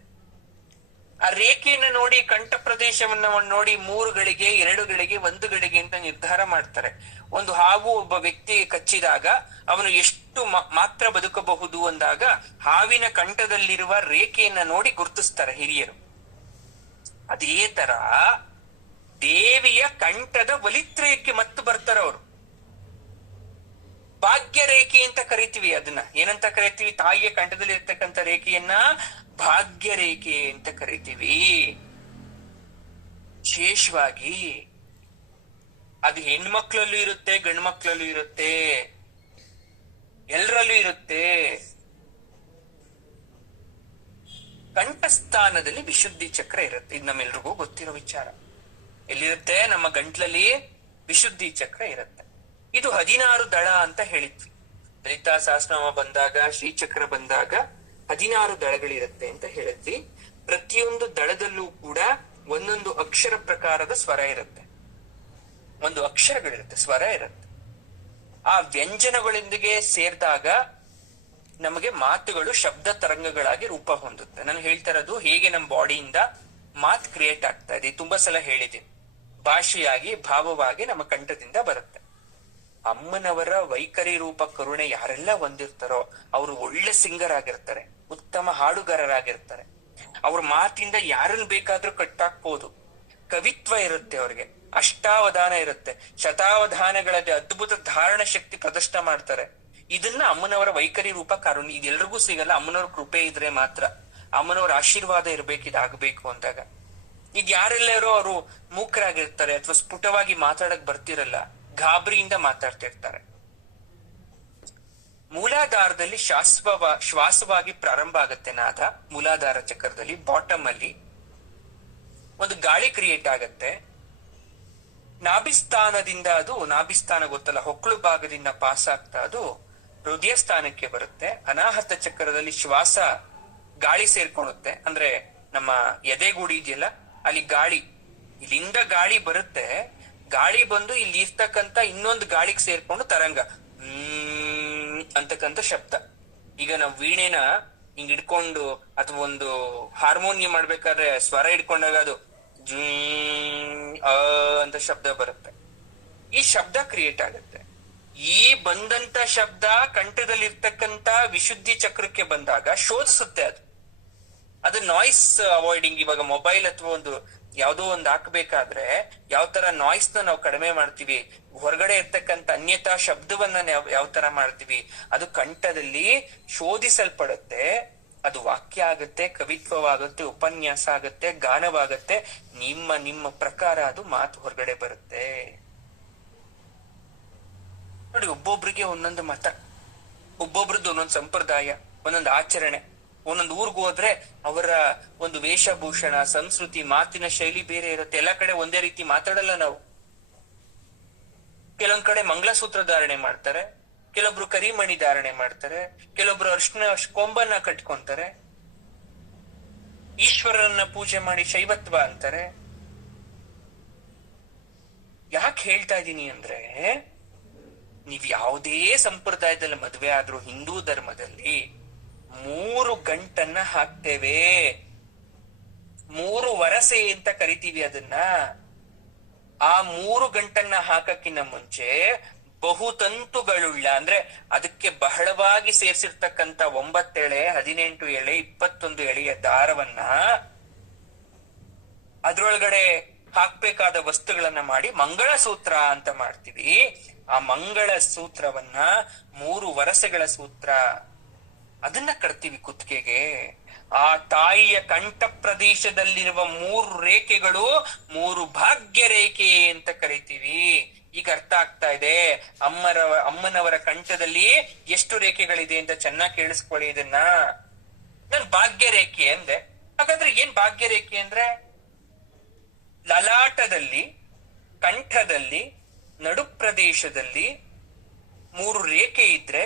ಆ ರೇಖೆಯನ್ನ ನೋಡಿ, ಕಂಠ ಪ್ರದೇಶವನ್ನ ನೋಡಿ 3 ಗಳಿಗೆ, 2 ಗಳಿಗೆ, 1 ಗಳಿಗೆ ಅಂತ ನಿರ್ಧಾರ ಮಾಡ್ತಾರೆ. ಒಂದು ಹಾವು ಒಬ್ಬ ವ್ಯಕ್ತಿಗೆ ಕಚ್ಚಿದಾಗ ಅವನು ಎಷ್ಟು ಮಾತ್ರ ಬದುಕಬಹುದು ಅಂದಾಗ ಹಾವಿನ ಕಂಠದಲ್ಲಿರುವ ರೇಖೆಯನ್ನ ನೋಡಿ ಗುರುತಿಸ್ತಾರೆ ಹಿರಿಯರು. ಅದೇ ತರ ದೇವಿಯ ಕಂಠದ ವಲಿತ್ರಯಕ್ಕೆ ಮತ್ತು ಬರ್ತಾರೆ ಅವರು. ಭಾಗ್ಯ ರೇಖೆ ಅಂತ ಕರಿತೀವಿ ಅದನ್ನ. ಏನಂತ ಕರಿತೀವಿ? ತಾಯಿಯ ಕಂಠದಲ್ಲಿ ಇರ್ತಕ್ಕಂಥ ರೇಖೆಯನ್ನ ಭಾಗ್ಯ ರೇಖೆ ಅಂತ ಕರಿತೀವಿ. ವಿಶೇಷವಾಗಿ ಅದು ಹೆಣ್ಮಕ್ಳಲ್ಲೂ ಇರುತ್ತೆ, ಗಂಡು ಮಕ್ಳಲ್ಲೂ ಇರುತ್ತೆ, ಎಲ್ಲರಲ್ಲೂ ಇರುತ್ತೆ. ಕಂಠಸ್ಥಾನದಲ್ಲಿ ವಿಶುದ್ಧಿ ಚಕ್ರ ಇರುತ್ತೆ. ಇದು ನಮ್ಮೆಲ್ರಿಗೂ ಗೊತ್ತಿರೋ ವಿಚಾರ. ಎಲ್ಲಿರುತ್ತೆ? ನಮ್ಮ ಗಂಟ್ಲಲ್ಲಿ ವಿಶುದ್ಧಿ ಚಕ್ರ ಇರುತ್ತೆ. ಇದು 16 ದಳ ಅಂತ ಹೇಳಿದ್ವಿ. ಲಲಿತಾ ಸಹಸ್ರನಾಮ ಬಂದಾಗ, ಶ್ರೀಚಕ್ರ ಬಂದಾಗ 16 ದಳಗಳಿರುತ್ತೆ ಅಂತ ಹೇಳಿದ್ವಿ. ಪ್ರತಿಯೊಂದು ದಳದಲ್ಲೂ ಕೂಡ ಒಂದೊಂದು ಅಕ್ಷರ ಪ್ರಕಾರದ ಸ್ವರ ಇರುತ್ತೆ, ಒಂದು ಅಕ್ಷರಗಳಿರುತ್ತೆ, ಸ್ವರ ಇರುತ್ತೆ. ಆ ವ್ಯಂಜನಗಳೊಂದಿಗೆ ಸೇರಿದಾಗ ನಮಗೆ ಮಾತುಗಳು ಶಬ್ದ ತರಂಗಗಳಾಗಿ ರೂಪ ಹೊಂದುತ್ತೆ. ನಾನು ಹೇಳ್ತಾ ಇರೋದು ಹೇಗೆ ನಮ್ಮ ಬಾಡಿಯಿಂದ ಮಾತು ಕ್ರಿಯೇಟ್ ಆಗ್ತಾ ಇದೆ. ತುಂಬಾ ಸಲ ಹೇಳಿದ್ದೀನಿ. ಭಾಷೆಯಾಗಿ, ಭಾವವಾಗಿ ನಮ್ಮ ಕಂಠದಿಂದ ಬರುತ್ತೆ. ಅಮ್ಮನವರ ವೈಖರಿ ರೂಪ ಕರುಣೆ ಯಾರೆಲ್ಲ ಹೊಂದಿರ್ತಾರೋ ಅವರು ಒಳ್ಳೆ ಸಿಂಗರ್ ಆಗಿರ್ತಾರೆ, ಉತ್ತಮ ಹಾಡುಗಾರರಾಗಿರ್ತಾರೆ. ಅವ್ರ ಮಾತಿಂದ ಯಾರನ್ನು ಬೇಕಾದ್ರೂ ಕಟ್ಟಾಕ್ಬೋದು. ಕವಿತ್ವ ಇರುತ್ತೆ ಅವ್ರಿಗೆ, ಅಷ್ಟಾವಧಾನ ಇರುತ್ತೆ, ಶತಾವಧಾನಗಳಲ್ಲಿ ಅದ್ಭುತ ಧಾರಣ ಶಕ್ತಿ ಪ್ರದರ್ಶನ ಮಾಡ್ತಾರೆ. ಇದನ್ನ ಅಮ್ಮನವರ ವೈಖರಿ ರೂಪ ಕರುಣೆ. ಇದೆಲ್ರಿಗೂ ಸಿಗಲ್ಲ, ಅಮ್ಮನವ್ರ ಕೃಪೆ ಇದ್ರೆ ಮಾತ್ರ. ಅಮ್ಮನವ್ರ ಆಶೀರ್ವಾದ ಇರ್ಬೇಕು ಇದಾಗಬೇಕು ಅಂದಾಗ. ಇದ್ ಯಾರೆಲ್ಲರೂ ಅವರು ಮೂಕರಾಗಿರ್ತಾರೆ ಅಥವಾ ಸ್ಫುಟವಾಗಿ ಮಾತಾಡಕ್ ಬರ್ತಿರಲ್ಲ, ಗಾಬರಿಯಿಂದ ಮಾತಾಡ್ತಿರ್ತಾರೆ. ಮೂಲಾಧಾರದಲ್ಲಿ ಶ್ವಾಸವಾಗಿ ಪ್ರಾರಂಭ ಆಗತ್ತೆ ನಾದ. ಮೂಲಾಧಾರ ಚಕ್ರದಲ್ಲಿ ಬಾಟಮ್ ಅಲ್ಲಿ ಒಂದು ಗಾಳಿ ಕ್ರಿಯೇಟ್ ಆಗತ್ತೆ. ನಾಭಿಸ್ಥಾನದಿಂದ, ಅದು ನಾಭಿಸ್ಥಾನ ಗೊತ್ತಲ್ಲ, ಹೊಕ್ಕಳು ಭಾಗದಿಂದ ಪಾಸ್ ಆಗ್ತಾ ಅದು ಹೃದಯ ಸ್ಥಾನಕ್ಕೆ ಬರುತ್ತೆ. ಅನಾಹತ ಚಕ್ರದಲ್ಲಿ ಶ್ವಾಸ ಗಾಳಿ ಸೇರ್ಕೊಳುತ್ತೆ. ಅಂದ್ರೆ ನಮ್ಮ ಎದೆಗೂಡಿ ಇದೆಯಲ್ಲ, ಅಲ್ಲಿ ಗಾಳಿ, ಇಲ್ಲಿಂದ ಗಾಳಿ ಬರುತ್ತೆ. ಗಾಳಿ ಬಂದು ಇಲ್ಲಿ ಇರ್ತಕ್ಕಂತ ಇನ್ನೊಂದು ಗಾಳಿಗೆ ಸೇರ್ಕೊಂಡು ತರಂಗ ಅಂತಕ್ಕಂಥ ಶಬ್ದ. ಈಗ ನಾವು ವೀಣೆನ ಹಿಂಗ್ ಹಿಡ್ಕೊಂಡು ಅಥವಾ ಒಂದು ಹಾರ್ಮೋನಿಯಂ ಮಾಡ್ಬೇಕಾದ್ರೆ ಸ್ವರ ಹಿಡ್ಕೊಂಡಾಗ ಅದು ಅಂತ ಶಬ್ದ ಬರುತ್ತೆ. ಈ ಶಬ್ದ ಕ್ರಿಯೇಟ್ ಆಗುತ್ತೆ. ಈ ಬಂದಂತ ಶಬ್ದ ಕಂಠದಲ್ಲಿ ಇರ್ತಕ್ಕಂತ ವಿಶುದ್ಧಿ ಚಕ್ರಕ್ಕೆ ಬಂದಾಗ ಶೋಧಿಸುತ್ತೆ. ಅದು ನಾಯ್ಸ್ ಅವಾಯ್ಡಿಂಗ್. ಇವಾಗ ಮೊಬೈಲ್ ಅಥವಾ ಒಂದು ಯಾವ್ದೋ ಒಂದು ಹಾಕ್ಬೇಕಾದ್ರೆ ಯಾವ ತರ ನಾಯ್ಸ್ ನ ನಾವು ಕಡಿಮೆ ಮಾಡ್ತೀವಿ, ಹೊರಗಡೆ ಇರ್ತಕ್ಕಂಥ ಅನ್ಯತಾ ಶಬ್ದವನ್ನ ಯಾವ ತರ ಮಾಡ್ತೀವಿ, ಅದು ಕಂಠದಲ್ಲಿ ಶೋಧಿಸಲ್ಪಡುತ್ತೆ. ಅದು ವಾಕ್ಯ ಆಗುತ್ತೆ, ಕವಿತ್ವವಾಗುತ್ತೆ, ಉಪನ್ಯಾಸ ಆಗುತ್ತೆ, ಗಾನವಾಗುತ್ತೆ. ನಿಮ್ಮ ಪ್ರಕಾರ ಅದು ಮಾತು ಹೊರಗಡೆ ಬರುತ್ತೆ. ನೋಡಿ, ಒಬ್ಬೊಬ್ರಿಗೆ ಒಂದೊಂದು ಮತ, ಒಬ್ಬೊಬ್ರದ್ದು ಒಂದೊಂದು ಸಂಪ್ರದಾಯ, ಒಂದೊಂದು ಆಚರಣೆ. ಒಂದೊಂದು ಊರ್ಗ್ ಹೋದ್ರೆ ಅವರ ಒಂದು ವೇಷಭೂಷಣ, ಸಂಸ್ಕೃತಿ, ಮಾತಿನ ಶೈಲಿ ಬೇರೆ ಇರುತ್ತೆ. ಎಲ್ಲ ಕಡೆ ಒಂದೇ ರೀತಿ ಮಾತಾಡಲ್ಲ ನಾವು. ಕೆಲವೊಂದ್ ಕಡೆ ಮಂಗಳಸೂತ್ರ ಧಾರಣೆ ಮಾಡ್ತಾರೆ, ಕೆಲವೊಬ್ರು ಕರಿಮಣಿ ಧಾರಣೆ ಮಾಡ್ತಾರೆ, ಕೆಲವೊಬ್ರು ಅರ್ಶಿನ ಕೊಂಬನ್ನ ಕಟ್ಕೊಂತಾರೆ, ಈಶ್ವರನ್ನ ಪೂಜೆ ಮಾಡಿ ಶೈವತ್ವ ಅಂತಾರೆ. ಯಾಕೆ ಹೇಳ್ತಾ ಇದ್ದೀನಿ ಅಂದ್ರೆ, ನೀವ್ ಯಾವುದೇ ಸಂಪ್ರದಾಯದಲ್ಲಿ ಮದ್ವೆ ಆದ್ರೂ ಹಿಂದೂ ಧರ್ಮದಲ್ಲಿ 3 ಗಂಟನ್ನ ಹಾಕ್ತೇವೆ. 3 ವರಸೆ ಅಂತ ಕರಿತೀವಿ ಅದನ್ನ. ಆ 3 ಗಂಟನ್ನ ಹಾಕಕ್ಕಿಂತ ಮುಂಚೆ ಬಹುತಂತುಗಳುಳ್ಳ ಅಂದ್ರೆ ಅದಕ್ಕೆ ಬಹಳವಾಗಿ ಸೇರಿಸಿರ್ತಕ್ಕಂಥ 9 ಎಳೆ, 18 ಎಳೆ, 21 ಎಳೆಯ ದಾರವನ್ನ ಅದ್ರೊಳಗಡೆ ಹಾಕ್ಬೇಕಾದ ವಸ್ತುಗಳನ್ನ ಮಾಡಿ ಮಂಗಳಸೂತ್ರ ಅಂತ ಮಾಡ್ತೀವಿ. ಆ ಮಂಗಳ ಸೂತ್ರವನ್ನ 3 ವರಸೆಗಳ ಸೂತ್ರ ಅದನ್ನ ಕಟ್ತೀವಿ ಕುತ್ತಿಗೆಗೆ. ಆ ತಾಯಿಯ ಕಂಠ ಪ್ರದೇಶದಲ್ಲಿರುವ 3 ರೇಖೆಗಳು 3 ಭಾಗ್ಯ ರೇಖೆ ಅಂತ ಕರಿತೀವಿ. ಈಗ ಅರ್ಥ ಆಗ್ತಾ ಇದೆ ಅಮ್ಮನವರ ಕಂಠದಲ್ಲಿ ಎಷ್ಟು ರೇಖೆಗಳಿದೆ ಅಂತ ಚೆನ್ನಾಗಿ ಕೇಳಿಸ್ಕೊಳ್ಳಿ ಇದನ್ನ. ನಾನ್ ಭಾಗ್ಯ ರೇಖೆ ಅಂದೆ. ಹಾಗಾದ್ರೆ ಏನ್ ಭಾಗ್ಯ ರೇಖೆ ಅಂದ್ರೆ, ಲಲಾಟದಲ್ಲಿ, ಕಂಠದಲ್ಲಿ, ನಡು ಪ್ರದೇಶದಲ್ಲಿ 3 ರೇಖೆ ಇದ್ರೆ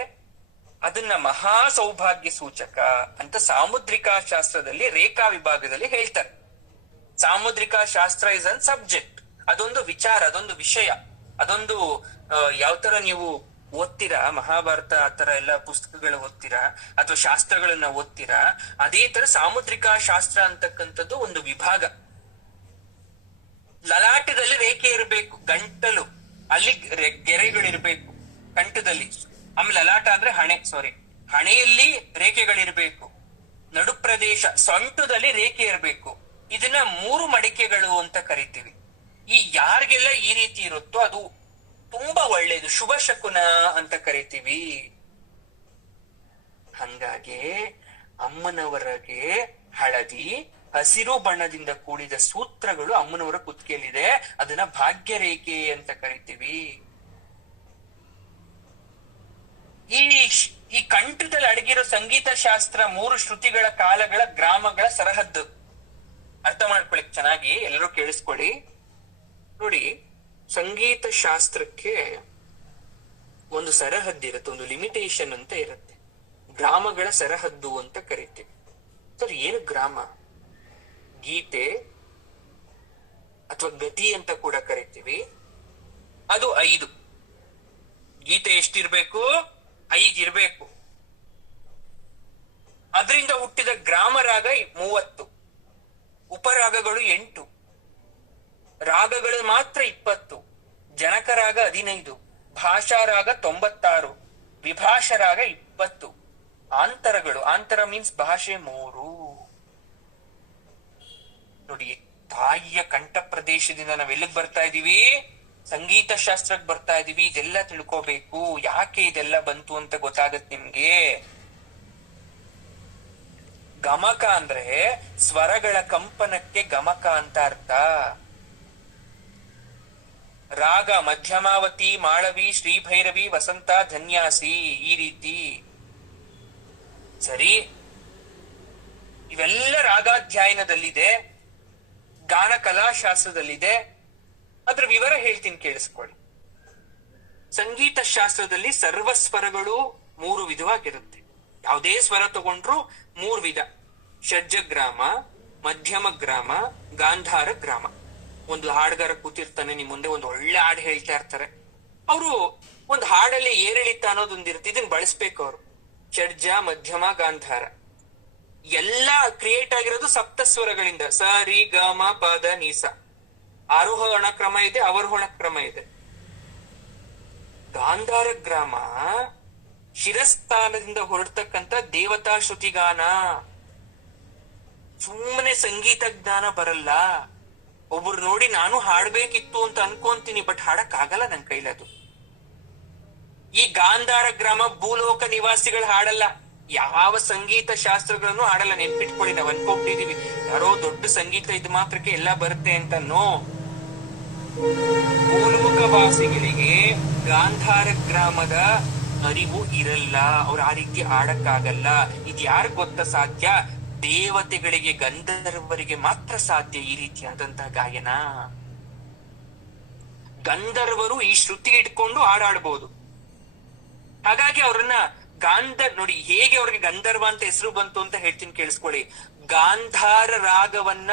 ಅದನ್ನ ಮಹಾ ಸೌಭಾಗ್ಯ ಸೂಚಕ ಅಂತ ಸಾಮುದ್ರಿಕಾ ಶಾಸ್ತ್ರದಲ್ಲಿ ರೇಖಾ ವಿಭಾಗದಲ್ಲಿ ಹೇಳ್ತಾರೆ. ಸಾಮುದ್ರಿಕಾ ಶಾಸ್ತ್ರ ಇಸ್ ಅನ್ ಸಬ್ಜೆಕ್ಟ್, ಅದೊಂದು ವಿಚಾರ, ಅದೊಂದು ವಿಷಯ, ಅದೊಂದು ಯಾವ ತರ ನೀವು ಓದ್ತೀರಾ, ಮಹಾಭಾರತ ಆ ತರ ಎಲ್ಲ ಪುಸ್ತಕಗಳು ಓದ್ತೀರಾ ಅಥವಾ ಶಾಸ್ತ್ರಗಳನ್ನ ಓದ್ತೀರಾ, ಅದೇ ತರ ಸಾಮುದ್ರಿಕಾ ಶಾಸ್ತ್ರ ಅಂತಕ್ಕಂಥದ್ದು ಒಂದು ವಿಭಾಗ. ಲಲಾಟದಲ್ಲಿ ರೇಖೆ ಇರಬೇಕು, ಗಂಟಲು ಅಲ್ಲಿ ಗೆರೆಗಳಿರ್ಬೇಕು ಕಂಠದಲ್ಲಿ. ಆಮೇಲೆ ಲಲಾಟ ಅಂದ್ರೆ ಹಣೆಯಲ್ಲಿ ರೇಖೆಗಳಿರ್ಬೇಕು. ನಡು ಪ್ರದೇಶ ಸೊಂಟದಲ್ಲಿ ರೇಖೆ ಇರಬೇಕು. ಇದನ್ನ 3 ಮಡಿಕೆಗಳು ಅಂತ ಕರಿತೀವಿ. ಈ ಯಾರಿಗೆಲ್ಲ ಈ ರೀತಿ ಇರುತ್ತೋ ಅದು ತುಂಬಾ ಒಳ್ಳೇದು, ಶುಭ ಶಕುನ ಅಂತ ಕರಿತೀವಿ. ಹಂಗಾಗಿ ಅಮ್ಮನವರಿಗೆ ಹಳದಿ ಹಸಿರು ಬಣ್ಣದಿಂದ ಕೂಡಿದ ಸೂತ್ರಗಳು ಅಮ್ಮನವರ ಕುತ್ತಿಗೆಯಲ್ಲಿದೆ. ಅದನ್ನ ಭಾಗ್ಯ ರೇಖೆ ಅಂತ ಕರಿತೀವಿ. ಈ ಕಂಠದಲ್ಲಿ ಅಡಗಿರೋ ಸಂಗೀತ ಶಾಸ್ತ್ರ 3 ಶ್ರುತಿಗಳ ಕಾಲಗಳ ಗ್ರಾಮಗಳ ಸರಹದ್ದು. ಅರ್ಥ ಮಾಡ್ಕೊಳ್ಳಿ ಚೆನ್ನಾಗಿ, ಎಲ್ಲರೂ ಕೇಳಿಸ್ಕೊಳ್ಳಿ. ನೋಡಿ, ಸಂಗೀತ ಶಾಸ್ತ್ರಕ್ಕೆ ಒಂದು ಸರಹದ್ದಿರುತ್ತೆ, ಒಂದು ಲಿಮಿಟೇಷನ್ ಅಂತ ಇರುತ್ತೆ. ಗ್ರಾಮಗಳ ಸರಹದ್ದು ಅಂತ ಕರಿತೀವಿ. ಸರ್, ಏನು ಗ್ರಾಮ? ಗೀತೆ ಅಥವಾ ಗತಿ ಅಂತ ಕೂಡ ಕರಿತೀವಿ. ಅದು 5. ಗೀತೆ ಎಷ್ಟಿರ್ಬೇಕು? 5 ಇರ್ಬೇಕು. ಅದರಿಂದ ಹುಟ್ಟಿದ ಗ್ರಾಮ ರಾಗ 30, ಉಪರಾಗಗಳು 8, ರಾಗಗಳು ಮಾತ್ರ 20, ಜನಕ ರಾಗ 15, ಭಾಷಾ ರಾಗ 96, ವಿಭಾಷ ರಾಗ 20, ಆಂತರಗಳು, ಆಂತರ ಮೀನ್ಸ್ ಭಾಷೆ 3. ನೋಡಿ, ತಾಯಿಯ ಕಂಠ ಪ್ರದೇಶದಿಂದ ನಾವೆಲ್ಲಿಗೆ ಬರ್ತಾ ಇದೀವಿ? ಸಂಗೀತ ಶಾಸ್ತ್ರಕ್ಕೆ ಬರ್ತಾ ಇದೀವಿ. ಇದೆಲ್ಲ ತಿಳ್ಕೋಬೇಕು. ಯಾಕೆ ಇದೆಲ್ಲ ಬಂತು ಅಂತ ಗೊತ್ತಾಗತ್ತೆ ನಿಮ್ಗೆ. ಗಮಕ ಅಂದ್ರೆ ಸ್ವರಗಳ ಕಂಪನಕ್ಕೆ ಗಮಕ ಅಂತ ಅರ್ಥ. ರಾಗ ಮಧ್ಯಮಾವತಿ, ಮಾಳವಿ, ಶ್ರೀಭೈರವಿ, ವಸಂತ, ಧನ್ಯಾಸಿ, ಈ ರೀತಿ. ಸರಿ, ಇವೆಲ್ಲ ರಾಗಾಧ್ಯಯನದಲ್ಲಿದೆ, ಗಾನ ಕಲಾಶಾಸ್ತ್ರದಲ್ಲಿದೆ. ಅದ್ರ ವಿವರ ಹೇಳ್ತೀನಿ, ಕೇಳಿಸ್ಕೊಳ್ಳಿ. ಸಂಗೀತ ಶಾಸ್ತ್ರದಲ್ಲಿ ಸರ್ವಸ್ವರಗಳು 3 ವಿಧವಾಗಿರುತ್ತೆ. ಯಾವುದೇ ಸ್ವರ ತಗೊಂಡ್ರು 3 ವಿಧ: ಷಡ್ಜಗ್ರಾಮ, ಮಧ್ಯಮ ಗ್ರಾಮ, ಗಾಂಧಾರ ಗ್ರಾಮ. ಒಂದು ಹಾಡುಗಾರ ಕೂತಿರ್ತಾನೆ, ನಿಮ್ ಮುಂದೆ ಒಂದು ಒಳ್ಳೆ ಹಾಡು ಹೇಳ್ತಾ ಇರ್ತಾರೆ. ಅವರು ಒಂದು ಹಾಡಲ್ಲಿ ಏರಿಳಿತ ಅನ್ನೋದೊಂದಿರುತ್ತೆ, ಇದನ್ನ ಬಳಸ್ಬೇಕು ಅವರು. ಷಡ್ಜ, ಮಧ್ಯಮ, ಗಾಂಧಾರ ಎಲ್ಲ ಕ್ರಿಯೇಟ್ ಆಗಿರೋದು ಸಪ್ತಸ್ವರಗಳಿಂದ. ಸ, ರಿ, ಗ, ಮ, ಪ, ದ, ನಿ, ಸ. ಆರೋಹಣ ಕ್ರಮ ಇದೆ, ಅವರೋಹಣ ಕ್ರಮ ಇದೆ. ಗಾಂಧಾರ ಗ್ರಾಮ ಶಿರಸ್ಥಾನದಿಂದ ಹೊರಡ್ತಕ್ಕಂಥ ದೇವತಾ ಶ್ರುತಿಗಾನ. ಸುಮ್ಮನೆ ಸಂಗೀತ ಜ್ಞಾನ ಬರಲ್ಲ. ಒಬ್ರು ನೋಡಿ ನಾನು ಹಾಡ್ಬೇಕಿತ್ತು ಅಂತ ಅನ್ಕೊಂತೀನಿ, ಬಟ್ ಹಾಡಕ್ ಆಗಲ್ಲ ನನ್ ಕೈಲದು. ಈ ಗಾಂಧಾರ ಗ್ರಾಮ ಭೂಲೋಕ ನಿವಾಸಿಗಳು ಹಾಡಲ್ಲ, ಯಾವ ಸಂಗೀತ ಶಾಸ್ತ್ರಗಳನ್ನು ಹಾಡಲ್ಲ. ನೆನ್ಪಿಟ್ಕೊಳ್ಳಿ, ನಾವ್ ಅನ್ಕೊಂಡ್ಬಿಟ್ಟಿದೀವಿ ಯಾರೋ ದೊಡ್ಡ ಸಂಗೀತ ಇದ್ ಮಾತ್ರಕ್ಕೆ ಎಲ್ಲ ಬರುತ್ತೆ ಅಂತ. ನೋ, ಭೂಲೋಕವಾಸಿಗಳಿಗೆ ಗಾಂಧಾರ ಗ್ರಾಮದ ಅರಿವು ಇರಲ್ಲ. ಅವ್ರು ಆ ರೀತಿ ಹಾಡಕ್ಕಾಗಲ್ಲ. ಇದು ಯಾರು ಗೊತ್ತ ಸಾಧ್ಯ? ದೇವತೆಗಳಿಗೆ, ಗಂಧರ್ವರಿಗೆ ಮಾತ್ರ ಸಾಧ್ಯ ಈ ರೀತಿಯಾದಂತಹ ಗಾಯನ. ಗಂಧರ್ವರು ಈ ಶ್ರುತಿ ಇಟ್ಕೊಂಡು ಹಾಡಾಡ್ಬೋದು. ಹಾಗಾಗಿ ಅವ್ರನ್ನ ನೋಡಿ ಹೇಗೆ ಅವ್ರಿಗೆ ಗಂಧರ್ವ ಅಂತ ಹೆಸರು ಬಂತು ಅಂತ ಹೇಳ್ತೀನಿ, ಕೇಳಿಸ್ಕೊಳ್ಳಿ. ಗಾಂಧಾರ ರಾಗವನ್ನ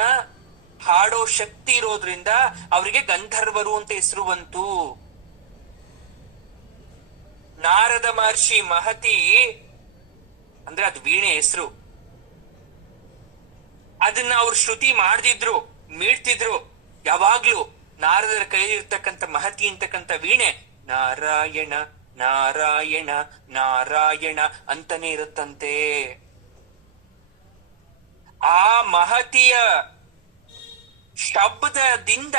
ಹಾಡೋ ಶಕ್ತಿ ಇರೋದ್ರಿಂದ ಅವರಿಗೆ ಗಂಧರ್ವರು ಅಂತ ಹೆಸರು ಬಂತು. ನಾರದ ಮಹರ್ಷಿ ಮಹತಿ ಅಂದ್ರೆ ಅದು ವೀಣೆ ಹೆಸರು. ಅದನ್ನ ಅವ್ರು ಶ್ರುತಿ ಮಾಡ್ದಿದ್ರು, ಮೀಡ್ತಿದ್ರು. ಯಾವಾಗ್ಲೂ ನಾರದರ ಕೈಯಲ್ಲಿ ಇರ್ತಕ್ಕಂಥ ಮಹತಿ ಅಂತಕ್ಕಂಥ ವೀಣೆ ನಾರಾಯಣ ನಾರಾಯಣ ನಾರಾಯಣ ಅಂತಾನೆ ಇರುತ್ತಂತೆ. ಆ ಮಹತಿಯ ಶಬ್ದದಿಂದ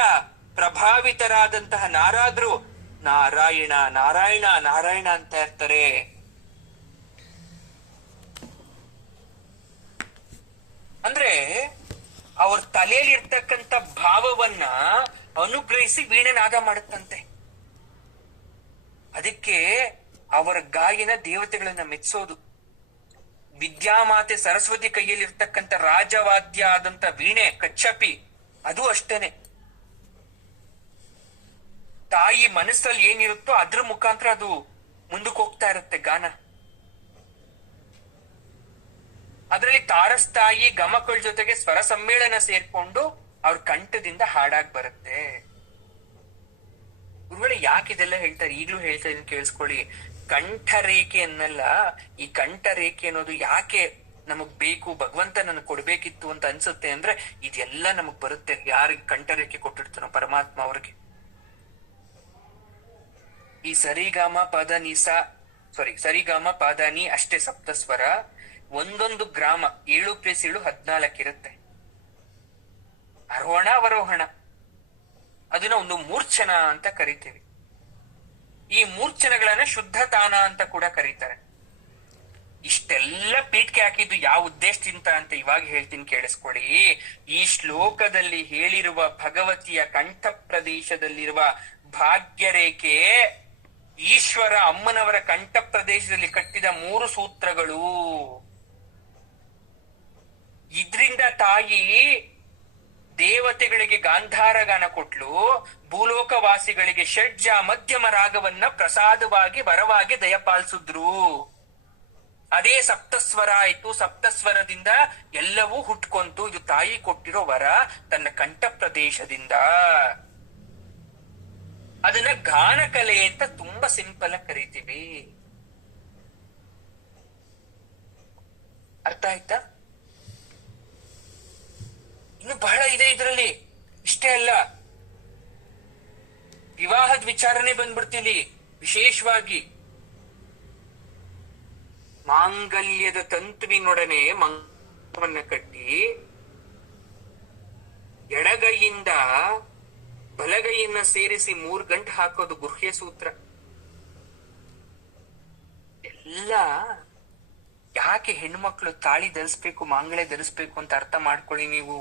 ಪ್ರಭಾವಿತರಾದಂತಹ ನಾರದರು ನಾರಾಯಣ ನಾರಾಯಣ ನಾರಾಯಣ ಅಂತ ಇರ್ತಾರೆ. ಅಂದ್ರೆ ಅವ್ರ ತಲೆಯಲ್ಲಿ ಇರ್ತಕ್ಕಂಥ ಭಾವವನ್ನ ಅನುಗ್ರಹಿಸಿ ವೀಣೆ ನಾದ ಮಾಡುತ್ತಂತೆ. ಅದಕ್ಕೆ ಅವರ ಗಾಯನ ದೇವತೆಗಳನ್ನ ಮೆಚ್ಚೋದು. ವಿದ್ಯಾಮಾತೆ ಸರಸ್ವತಿ ಕೈಯಲ್ಲಿ ಇರ್ತಕ್ಕಂಥ ರಾಜವಾದ್ಯ ಆದಂತ ವೀಣೆ ಕಚ್ಚಪಿ ಅದು ಅಷ್ಟೇನೆ. ತಾಯಿ ಮನಸ್ಸಲ್ಲಿ ಏನಿರುತ್ತೋ ಅದ್ರ ಮುಖಾಂತರ ಅದು ಮುಂದಕ್ಕೆ ಹೋಗ್ತಾ ಇರುತ್ತೆ ಗಾನ. ಅದರಲ್ಲಿ ತಾರಸ್ತಾಯಿ ಗಮಕಗಳ ಜೊತೆಗೆ ಸ್ವರ ಸಮ್ಮೇಳನ ಸೇರ್ಕೊಂಡು ಅವ್ರ ಕಂಠದಿಂದ ಹಾಡಾಗ್ ಬರುತ್ತೆ. ಗುರುಗಳೇ ಯಾಕೆ ಇದೆಲ್ಲ ಹೇಳ್ತಾರೆ? ಈಗ್ಲೂ ಹೇಳ್ತಾ ಇದೀನಿ ಕೇಳಿಸ್ಕೊಳ್ಳಿ. ಕಂಠರೇಖೆ ಅನ್ನಲ್ಲ, ಈ ಕಂಠರೇಖೆ ಅನ್ನೋದು ಯಾಕೆ ನಮಗ್ ಬೇಕು, ಭಗವಂತ ನನಗ್ ಕೊಡ್ಬೇಕಿತ್ತು ಅಂತ ಅನ್ಸುತ್ತೆ ಅಂದ್ರೆ ಇದೆಲ್ಲ ನಮಗ್ ಬರುತ್ತೆ ಯಾರಿಗೆ ಕಂಠರೇಖೆ ಕೊಟ್ಟಿರ್ತಾನೋ ಪರಮಾತ್ಮ ಅವ್ರಿಗೆ. ಈ ಸರಿಗಾಮ ಪದ ನಿಸಾ ಸರಿಗಾಮ ಪದ ನಿ ಅಷ್ಟೇ ಸಪ್ತಸ್ವರ. ಒಂದೊಂದು ಗ್ರಾಮ 7+7 14 ಇರುತ್ತೆ. ಆರೋಹಣ ಅವರೋಹಣ ಅದನ್ನ ಒಂದು ಮೂರ್ಛನ ಅಂತ ಕರಿತೀವಿ. ಈ ಮೂರ್ಛನಗಳನ್ನ ಶುದ್ಧ ತಾನ ಅಂತ ಕೂಡ ಕರೀತಾರೆ. ಇಷ್ಟೆಲ್ಲ ಪೀಠಕ್ಕೆ ಹಾಕಿದ್ದು ಯಾವ ಉದ್ದೇಶದಿಂದ ಅಂತ ಇವಾಗ ಹೇಳ್ತೀನಿ ಕೇಳಿಸ್ಕೊಳ್ಳಿ. ಈ ಶ್ಲೋಕದಲ್ಲಿ ಹೇಳಿರುವ ಭಗವತಿಯ ಕಂಠ ಪ್ರದೇಶದಲ್ಲಿರುವ ಭಾಗ್ಯರೇಖೆ ಈಶ್ವರ ಅಮ್ಮನವರ ಕಂಠ ಪ್ರದೇಶದಲ್ಲಿ ಕಟ್ಟಿದ 3 ಸೂತ್ರಗಳು. ಇದ್ರಿಂದ ತಾಯಿ ದೇವತೆಗಳಿಗೆ ಗಾಂಧಾರ ಗಾನ ಕೊಟ್ಲು, ಭೂಲೋಕವಾಸಿಗಳಿಗೆ ಷಡ್ಜ ಮಧ್ಯಮ ರಾಗವನ್ನ ಪ್ರಸಾದವಾಗಿ ವರವಾಗಿ ದಯಪಾಲಿಸಿದ್ರು. ಅದೇ ಸಪ್ತಸ್ವರ ಆಯ್ತು. ಸಪ್ತಸ್ವರದಿಂದ ಎಲ್ಲವೂ ಹುಟ್ಕೊಂತು. ಇದು ತಾಯಿ ಕೊಟ್ಟಿರೋ ವರ ತನ್ನ ಕಂಠ ಪ್ರದೇಶದಿಂದ. ಅದನ್ನ ಗಾನಕಲೆ ಅಂತ ತುಂಬಾ ಸಿಂಪಲ್ ಆಗಿ ಕರಿತೀವಿ. ಅರ್ಥ ಆಯ್ತಾ? ಇನ್ನು ಬಹಳ ಇದೆ ಇದರಲ್ಲಿ. ಇಷ್ಟೇ ಅಲ್ಲ, ವಿವಾಹದ ವಿಚಾರನೆ ಬಂದ್ಬಿಡ್ತೀನಿ. ವಿಶೇಷವಾಗಿ ಮಾಂಗಲ್ಯದ ತಂತುವಿನೊಡನೆ ಮಂಗವನ್ನ ಕಟ್ಟಿ ಎಡಗೈಯಿಂದ ಬಲಗೈಯನ್ನ ಸೇರಿಸಿ 3 ಗಂಟೆ ಹಾಕೋದು ಗುಹ್ಯ ಸೂತ್ರ. ಎಲ್ಲ ಯಾಕೆ ಹೆಣ್ಮಕ್ಳು ತಾಳಿ ಧರಿಸ್ಬೇಕು, ಮಾಂಗಲ್ಯ ಧರಿಸ್ಬೇಕು ಅಂತ ಅರ್ಥ ಮಾಡ್ಕೊಳ್ಳಿ ನೀವು.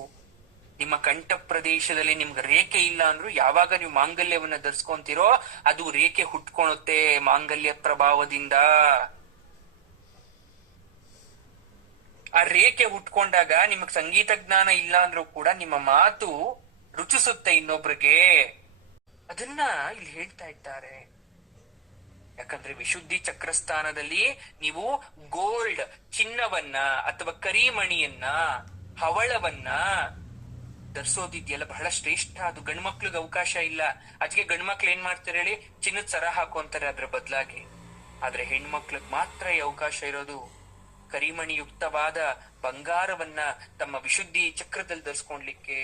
ನಿಮ್ಮ ಕಂಠ ಪ್ರದೇಶದಲ್ಲಿ ನಿಮ್ಗೆ ರೇಖೆ ಇಲ್ಲ ಅಂದ್ರೂ ಯಾವಾಗ ನೀವು ಮಾಂಗಲ್ಯವನ್ನ ಧರಿಸ್ಕೊಂತೀರೋ ಅದು ರೇಖೆ ಹುಟ್ಕೊಳುತ್ತೆ ಮಾಂಗಲ್ಯ ಪ್ರಭಾವದಿಂದ. ಆ ರೇಖೆ ಹುಟ್ಕೊಂಡಾಗ ನಿಮಗ್ ಸಂಗೀತ ಜ್ಞಾನ ಇಲ್ಲ ಅಂದ್ರೂ ಕೂಡ ನಿಮ್ಮ ಮಾತು ರುಚಿಸುತ್ತೆ ಇನ್ನೊಬ್ರಿಗೆ. ಅದನ್ನ ಇಲ್ಲಿ ಹೇಳ್ತಾ ಇದ್ದಾರೆ. ಯಾಕಂದ್ರೆ ವಿಶುದ್ಧಿ ಚಕ್ರಸ್ಥಾನದಲ್ಲಿ ನೀವು ಗೋಲ್ಡ್ ಚಿನ್ನವನ್ನ ಅಥವಾ ಕರಿಮಣಿಯನ್ನ ಹವಳವನ್ನ ಧರಿಸೋದಿದ್ಯಲ್ಲ ಬಹಳ ಶ್ರೇಷ್ಠ. ಅದು ಗಂಡ್ಮಕ್ಳಿಗೆ ಅವಕಾಶ ಇಲ್ಲ. ಅದಕ್ಕೆ ಗಂಡ್ಮಕ್ಳು ಏನ್ ಮಾಡ್ತಾರೆ ಹೇಳಿ, ಚಿನ್ನದ ಸರ ಹಾಕೊಂತಾರೆ ಅದ್ರ ಬದಲಾಗಿ. ಆದ್ರೆ ಹೆಣ್ಮಕ್ಳಿಗೆ ಮಾತ್ರ ಈ ಅವಕಾಶ ಇರೋದು ಕರಿಮಣಿಯುಕ್ತವಾದ ಬಂಗಾರವನ್ನ ತಮ್ಮ ವಿಶುದ್ಧಿ ಚಕ್ರದಲ್ಲಿ ಧರಿಸ್ಕೊಂಡ್ಲಿಕ್ಕೆ.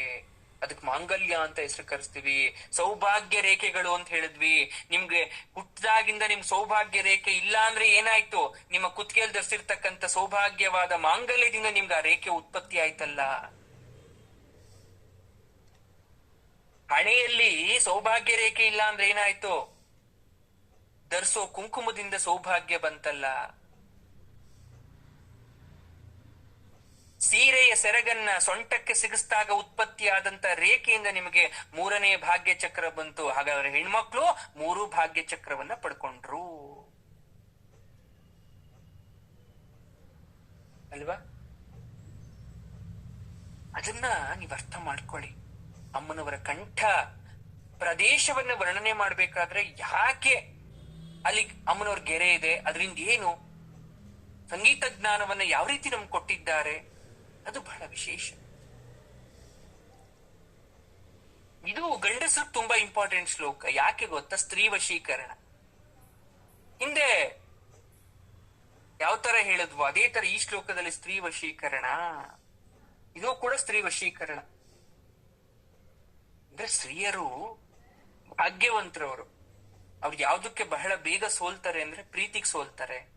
ಅದಕ್ ಮಾಂಗಲ್ಯ ಅಂತ ಹೆಸರು ಕರೆಸ್ತೀವಿ. ಸೌಭಾಗ್ಯ ರೇಖೆಗಳು ಅಂತ ಹೇಳಿದ್ವಿ. ನಿಮ್ಗೆ ಹುಟ್ಟದಾಗಿಂದ ನಿಮ್ ಸೌಭಾಗ್ಯ ರೇಖೆ ಇಲ್ಲ ಅಂದ್ರೆ ಏನಾಯ್ತು, ನಿಮ್ಮ ಕುತ್ತಿಗೆಯಲ್ಲಿ ಧರಿಸಿರ್ತಕ್ಕಂಥ ಸೌಭಾಗ್ಯವಾದ ಮಾಂಗಲ್ಯದಿಂದ ನಿಮ್ಗೆ ಆ ರೇಖೆ ಉತ್ಪತ್ತಿ ಆಯ್ತಲ್ಲ. ಹಣೆಯಲ್ಲಿ ಸೌಭಾಗ್ಯ ರೇಖೆ ಇಲ್ಲ ಅಂದ್ರೆ ಏನಾಯ್ತು, ಧರಿಸೋ ಕುಂಕುಮದಿಂದ ಸೌಭಾಗ್ಯ ಬಂತಲ್ಲ. ಸೀರೆಯ ಸೆರಗನ್ನ ಸೊಂಟಕ್ಕೆ ಸಿಗಿಸಿದಾಗ ಉತ್ಪತ್ತಿಯಾದಂತ ರೇಖೆಯಿಂದ ನಿಮಗೆ 3ನೇ ಭಾಗ್ಯ ಚಕ್ರ ಬಂತು. ಹಾಗಾದ್ರೆ ಹೆಣ್ಮಕ್ಳು 3 ಭಾಗ್ಯ ಚಕ್ರವನ್ನ ಪಡ್ಕೊಂಡ್ರು ಅಲ್ವಾ? ಅದನ್ನ ನೀವ್ ಅರ್ಥ ಮಾಡ್ಕೊಳ್ಳಿ. ಅಮ್ಮನವರ ಕಂಠ ಪ್ರದೇಶವನ್ನ ವರ್ಣನೆ ಮಾಡ್ಬೇಕಾದ್ರೆ ಯಾಕೆ ಅಲ್ಲಿ ಅಮ್ಮನವ್ರ ಗೆರೆ ಇದೆ, ಅದರಿಂದ ಏನು, ಸಂಗೀತ ಜ್ಞಾನವನ್ನ ಯಾವ ರೀತಿ ನಮ್ಗೆ ಕೊಟ್ಟಿದ್ದಾರೆ, ಅದು ಬಹಳ ವಿಶೇಷ. ಇದು ಗಂಡಸರು ತುಂಬಾ ಇಂಪಾರ್ಟೆಂಟ್ ಶ್ಲೋಕ. ಯಾಕೆ ಗೊತ್ತಾ? ಸ್ತ್ರೀ ವಶೀಕರಣ. ಹಿಂದೆ ಯಾವ ತರ ಹೇಳಿದ್ವು ಅದೇ ತರ ಈ ಶ್ಲೋಕದಲ್ಲಿ ಸ್ತ್ರೀ ವಶೀಕರಣ. ಇದು ಕೂಡ ಸ್ತ್ರೀ ವಶೀಕರಣ. ಅಂದ್ರೆ ಸ್ತ್ರೀಯರು ಭಾಗ್ಯವಂತರವರು. ಅವ್ರು ಯಾವ್ದಕ್ಕೆ ಬಹಳ ಬೇಗ ಸೋಲ್ತಾರೆ ಅಂದ್ರೆ ಪ್ರೀತಿಗೆ ಸೋಲ್ತಾರೆ.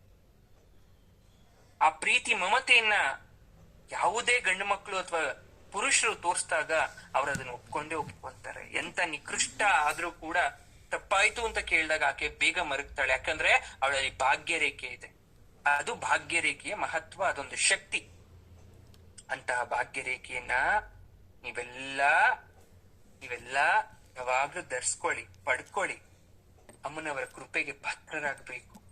ಆ ಪ್ರೀತಿ ಮಮತೆಯನ್ನ ಯಾವುದೇ ಗಂಡು ಮಕ್ಕಳು ಅಥವಾ ಪುರುಷರು ತೋರಿಸಿದಾಗ ಅವ್ರು ಅದನ್ನ ಒಪ್ಕೊಂತಾರೆ. ಎಂತ ನಿಕೃಷ್ಟ ಆದ್ರೂ ಕೂಡ ತಪ್ಪಾಯ್ತು ಅಂತ ಕೇಳಿದಾಗ ಆಕೆ ಬೇಗ ಮರುಗ್ತಾಳೆ. ಯಾಕಂದ್ರೆ ಅವಳಲ್ಲಿ ಭಾಗ್ಯರೇಖೆ ಇದೆ. ಅದು ಭಾಗ್ಯರೇಖೆಯ ಮಹತ್ವ, ಅದೊಂದು ಶಕ್ತಿ. ಅಂತಹ ಭಾಗ್ಯರೇಖೆಯನ್ನ ನೀವೆಲ್ಲ ಯಾವಾಗ್ಲೂ ಧರಿಸ್ಕೊಳ್ಳಿ, ಪಡ್ಕೊಳ್ಳಿ. ಅಮ್ಮನವರ ಕೃಪೆಗೆ ಪಾತ್ರರಾಗಬೇಕು.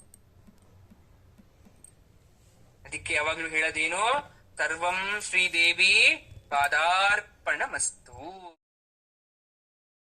ಅದಕ್ಕೆ ಯಾವಾಗ್ಲೂ ಹೇಳೋದೇನು, ಸರ್ವಂ ಶ್ರೀದೇವಿ ಪಾದಾರ್ಪಣಮಸ್ತು.